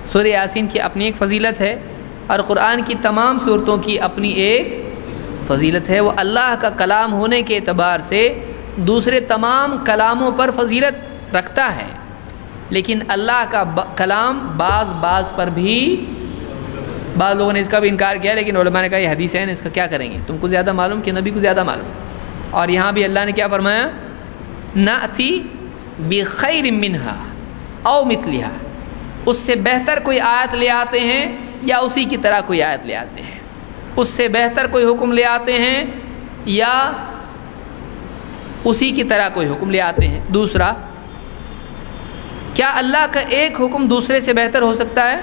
سورہ یاسین کی اپنی ایک فضیلت ہے، اور قرآن کی تمام صورتوں کی اپنی ایک فضیلت ہے۔ وہ اللہ کا کلام ہونے کے اعتبار سے دوسرے تمام کلاموں پر فضیلت رکھتا ہے، لیکن اللہ کا کلام بعض پر بھی، بعض لوگوں نے اس کا بھی انکار کیا، لیکن علماء نے کہا یہ حدیث ہے نا، اس کا کیا کریں گے؟ تم کو زیادہ معلوم کہ نبی کو زیادہ معلوم۔ اور یہاں بھی اللہ نے کیا فرمایا؟ نأتی بخیر منہا او مثلہا، اس سے بہتر کوئی آیت لے آتے ہیں یا اسی کی طرح کوئی آیت لے آتے ہیں، اس سے بہتر کوئی حکم لے آتے ہیں یا اسی کی طرح کوئی حکم لے آتے ہیں۔ دوسرا، کیا اللہ کا ایک حکم دوسرے سے بہتر ہو سکتا ہے؟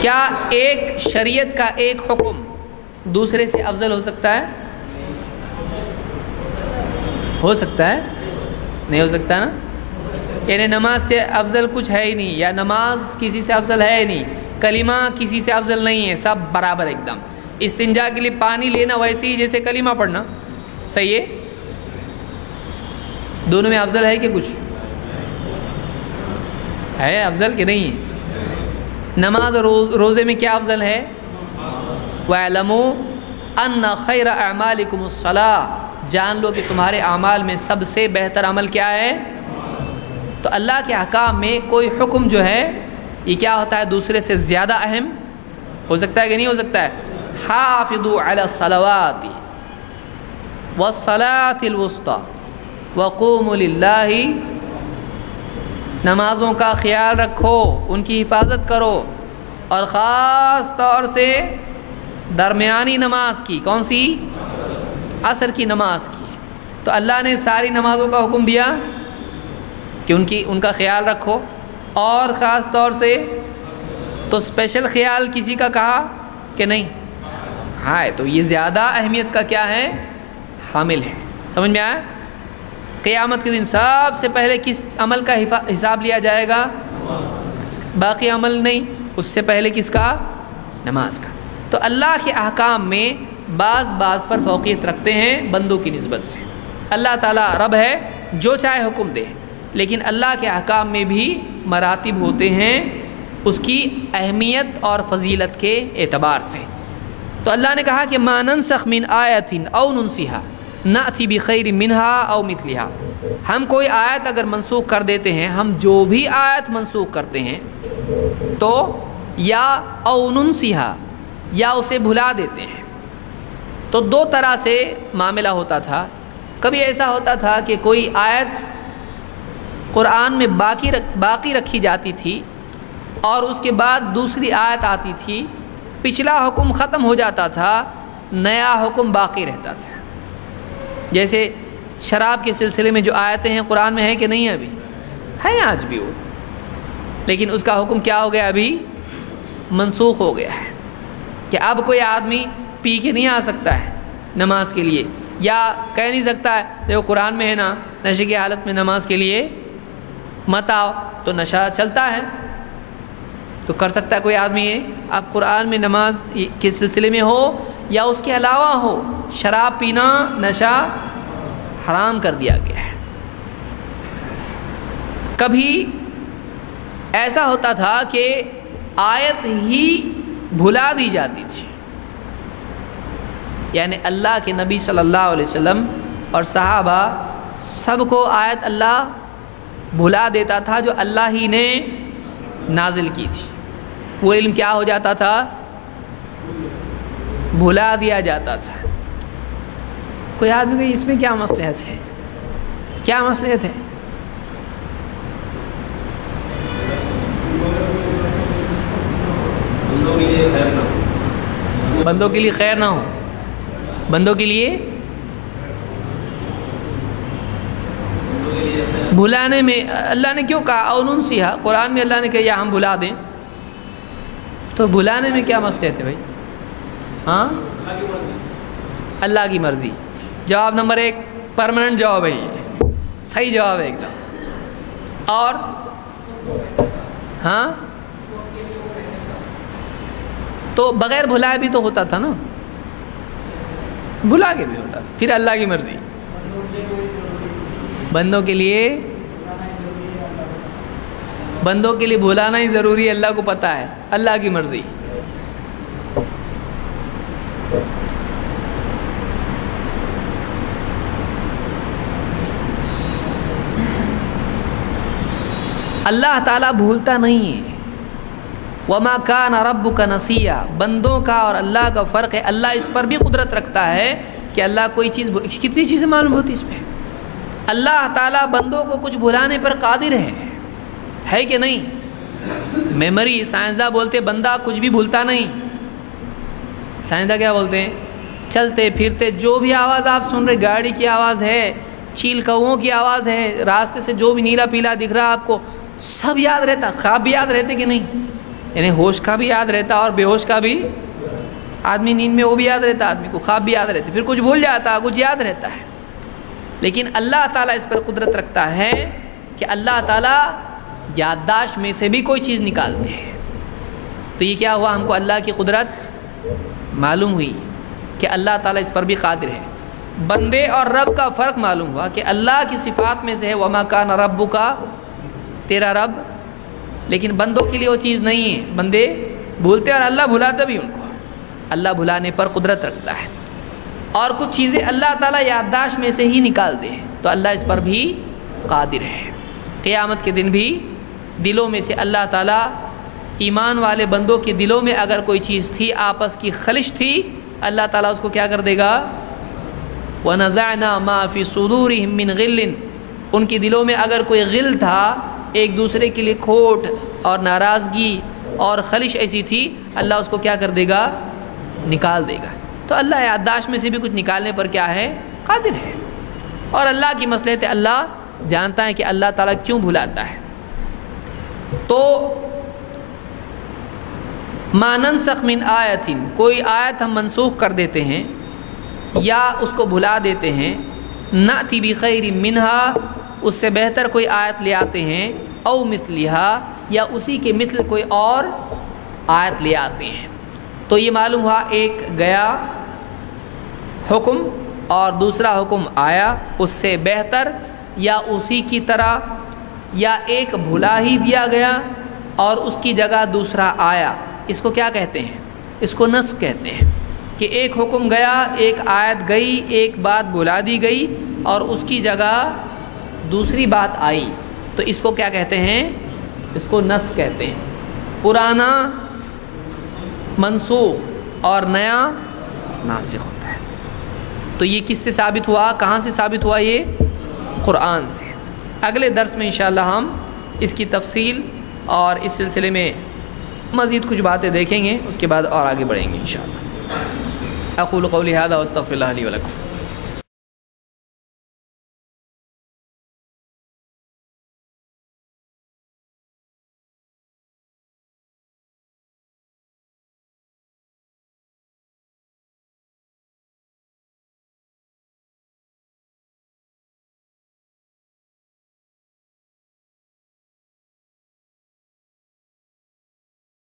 کیا ایک شریعت کا ایک حکم دوسرے سے افضل ہو سکتا ہے؟ ہو سکتا ہے؟ نہیں ہو سکتا نا؟ یعنی نماز سے افضل کچھ ہے ہی نہیں، یا نماز کسی سے افضل ہے ہی نہیں، کلمہ کسی سے افضل نہیں ہے، سب برابر ایک دم۔ استنجا کے لیے پانی لینا ویسے ہی جیسے کلمہ پڑھنا، صحیح ہے؟ دونوں میں افضل ہے کہ کچھ ہے افضل کہ نہیں ہے؟ نماز اور روزے میں کیا افضل ہے؟ وَاعْلَمُوا أَنَّ خَيْرَ أَعْمَالِكُمُ الصَّلَاةُ، جان لو کہ تمہارے اعمال میں سب سے بہتر عمل کیا ہے؟ تو اللہ کے احکام میں کوئی حکم جو ہے یہ کیا ہوتا ہے؟ دوسرے سے زیادہ اہم ہو سکتا ہے کہ نہیں ہو سکتا ہے؟ حافظوا علی الصلوات والصلاة الوسطى وقوموا للہ، نمازوں کا خیال رکھو، ان کی حفاظت کرو، اور خاص طور سے درمیانی نماز کی، کون سی؟ عصر کی نماز کی۔ تو اللہ نے ساری نمازوں کا حکم دیا کہ ان کا خیال رکھو، اور خاص طور سے تو اسپیشل خیال کسی کا کہا کہ نہیں؟ ہاں، تو یہ زیادہ اہمیت کا کیا ہے؟ حامل ہے۔ سمجھ میں آیا؟ قیامت کے دن سب سے پہلے کس عمل کا حساب لیا جائے گا؟ باقی عمل نہیں، اس سے پہلے کس کا؟ نماز کا۔ تو اللہ کے احکام میں بعض پر فوقیت رکھتے ہیں بندوں کی نسبت سے۔ اللہ تعالیٰ رب ہے، جو چاہے حکم دے، لیکن اللہ کے احکام میں بھی مراتب ہوتے ہیں اس کی اہمیت اور فضیلت کے اعتبار سے۔ تو اللہ نے کہا کہ ما ننسخ من آیت او ننسیہا نأتی بخیر منہا او مثلہا، ہم کوئی آیت اگر منسوخ کر دیتے ہیں، ہم جو بھی آیت منسوخ کرتے ہیں تو یا او ننسیہا، یا اسے بھلا دیتے ہیں۔ تو دو طرح سے معاملہ ہوتا تھا۔ کبھی ایسا ہوتا تھا کہ کوئی آیت قرآن میں باقی رکھی جاتی تھی، اور اس کے بعد دوسری آیت آتی تھی، پچھلا حکم ختم ہو جاتا تھا، نیا حکم باقی رہتا تھا۔ جیسے شراب کے سلسلے میں جو آیتیں ہیں قرآن میں ہے کہ نہیں؟ ابھی ہے، آج بھی وہ، لیکن اس کا حکم کیا ہو گیا؟ ابھی منسوخ ہو گیا ہے کہ اب کوئی آدمی پی کے نہیں آ سکتا ہے نماز کے لیے، یا کہہ نہیں سکتا ہے دیکھو قرآن میں ہے نا نشے کی حالت میں نماز کے لیے مت آؤ، تو نشہ چلتا ہے تو کر سکتا ہے کوئی آدمی ہے؟ اب قرآن میں نماز کے سلسلے میں ہو یا اس کے علاوہ ہو، شراب پینا، نشہ حرام کر دیا گیا ہے۔ کبھی ایسا ہوتا تھا کہ آیت ہی بھلا دی جاتی تھی، یعنی اللہ کے نبی صلی اللہ علیہ وسلم اور صحابہ سب کو آیت اللہ بھلا دیتا تھا جو اللہ ہی نے نازل کی تھی، وہ علم کیا ہو جاتا تھا؟ بھلا دیا جاتا تھا۔ کوئی آدمی کہ اس میں کیا مصلحت ہے؟ کیا مصلحت ہے؟ بندوں کے لیے خیر نہ ہو، بندوں کے لیے بھلانے میں اللہ نے کیوں کہا؟ او ننسیھا، قرآن میں اللہ نے کہا یا ہم بھلا دیں، تو بھلانے میں کیا مصلحت ہے بھائی؟ ہاں، اللہ کی مرضی۔ جواب نمبر 1 پرماننٹ جواب ہے، یہ صحیح جواب ہے ایک دم۔ اور ہاں، تو بغیر بھلائے بھی تو ہوتا تھا نا، بھلا کے بھی ہوتا تھا، پھر اللہ کی مرضی۔ بندوں کے لیے بھلانا ہی ضروری ہے، اللہ کو پتہ ہے، اللہ کی مرضی۔ اللہ تعالیٰ بھولتا نہیں ہے۔ وما کان ربک نسیا، بندوں کا اور اللہ کا فرق ہے، اللہ اس پر بھی قدرت رکھتا ہے کہ اللہ کوئی چیز کتنی چیزیں معلوم ہوتی اس پہ۔ اللہ تعالیٰ بندوں کو کچھ بھلانے پر قادر ہے کہ نہیں؟ میموری، سائنسداں بولتے بندہ کچھ بھی بھولتا نہیں۔ سائنسداں کیا بولتے ہیں؟ چلتے پھرتے جو بھی آواز آپ سن رہے، گاڑی کی آواز ہے، چیل کووں کی آواز ہے، راستے سے جو بھی نیلا پیلا دکھ رہا آپ کو، سب یاد رہتا۔ خواب بھی یاد رہتے کہ نہیں؟ یعنی ہوش کا بھی یاد رہتا اور بے ہوش کا بھی، آدمی نیند میں وہ بھی یاد رہتا آدمی کو، خواب بھی یاد رہتے، پھر کچھ بھول جاتا، کچھ یاد رہتا ہے۔ لیکن اللہ تعالیٰ اس پر قدرت رکھتا ہے کہ اللہ تعالیٰ یادداشت میں سے بھی کوئی چیز نکالتے ہیں۔ تو یہ کیا ہوا؟ ہم کو اللہ کی قدرت معلوم ہوئی کہ اللہ تعالیٰ اس پر بھی قادر ہے۔ بندے اور رب کا فرق معلوم ہوا کہ اللہ کی صفات میں سے ہے وما کان ربک، تیرا رب، لیکن بندوں کے لیے وہ چیز نہیں ہے۔ بندے بھولتے اور اللہ بھلاتا بھی ان کو، اللہ بھلانے پر قدرت رکھتا ہے۔ اور کچھ چیزیں اللہ تعالیٰ یادداشت میں سے ہی نکال دے تو اللہ اس پر بھی قادر ہے۔ قیامت کے دن بھی دلوں میں سے اللہ تعالیٰ، ایمان والے بندوں کے دلوں میں اگر کوئی چیز تھی، آپس کی خلش تھی، اللہ تعالیٰ اس کو کیا کر دے گا؟ وَنَزَعْنَا مَا فِي صُدُورِهِم مِّن غِلٍّ، ان کے دلوں میں اگر کوئی غل تھا، ایک دوسرے کے لیے کھوٹ اور ناراضگی اور خلش ایسی تھی، اللہ اس کو کیا کر دے گا؟ نکال دے گا۔ تو اللہ یادداشت میں سے بھی کچھ نکالنے پر کیا ہے؟ قادر ہے۔ اور اللہ کی مصلحت اللہ جانتا ہے کہ اللہ تعالیٰ کیوں بھلاتا ہے۔ تو ما ننسخ من آیت، کوئی آیت ہم منسوخ کر دیتے ہیں یا اس کو بھلا دیتے ہیں، نأتی بخیر منہا، اس سے بہتر کوئی آیت لے آتے ہیں، او مثلہا، یا اسی کے مثل کوئی اور آیت لے آتے ہیں۔ تو یہ معلوم ہوا ایک گیا حکم اور دوسرا حکم آیا اس سے بہتر یا اسی کی طرح، یا ایک بھلا ہی دیا گیا اور اس کی جگہ دوسرا آیا۔ اس کو کیا کہتے ہیں؟ اس کو نسخ کہتے ہیں، کہ ایک حکم گیا، ایک آیت گئی، ایک بات بھلا دی گئی اور اس کی جگہ دوسری بات آئی، تو اس کو کیا کہتے ہیں؟ اس کو نسخ کہتے ہیں۔ پرانا منسوخ اور نیا ناسخ ہوتا ہے۔ تو یہ کس سے ثابت ہوا؟ کہاں سے ثابت ہوا؟ یہ قرآن سے۔ اگلے درس میں انشاءاللہ ہم اس کی تفصیل اور اس سلسلے میں مزید کچھ باتیں دیکھیں گے، اس کے بعد اور آگے بڑھیں گے انشاءاللہ۔ اقول قولی ھذا واستغفر اللہ لی ولکم۔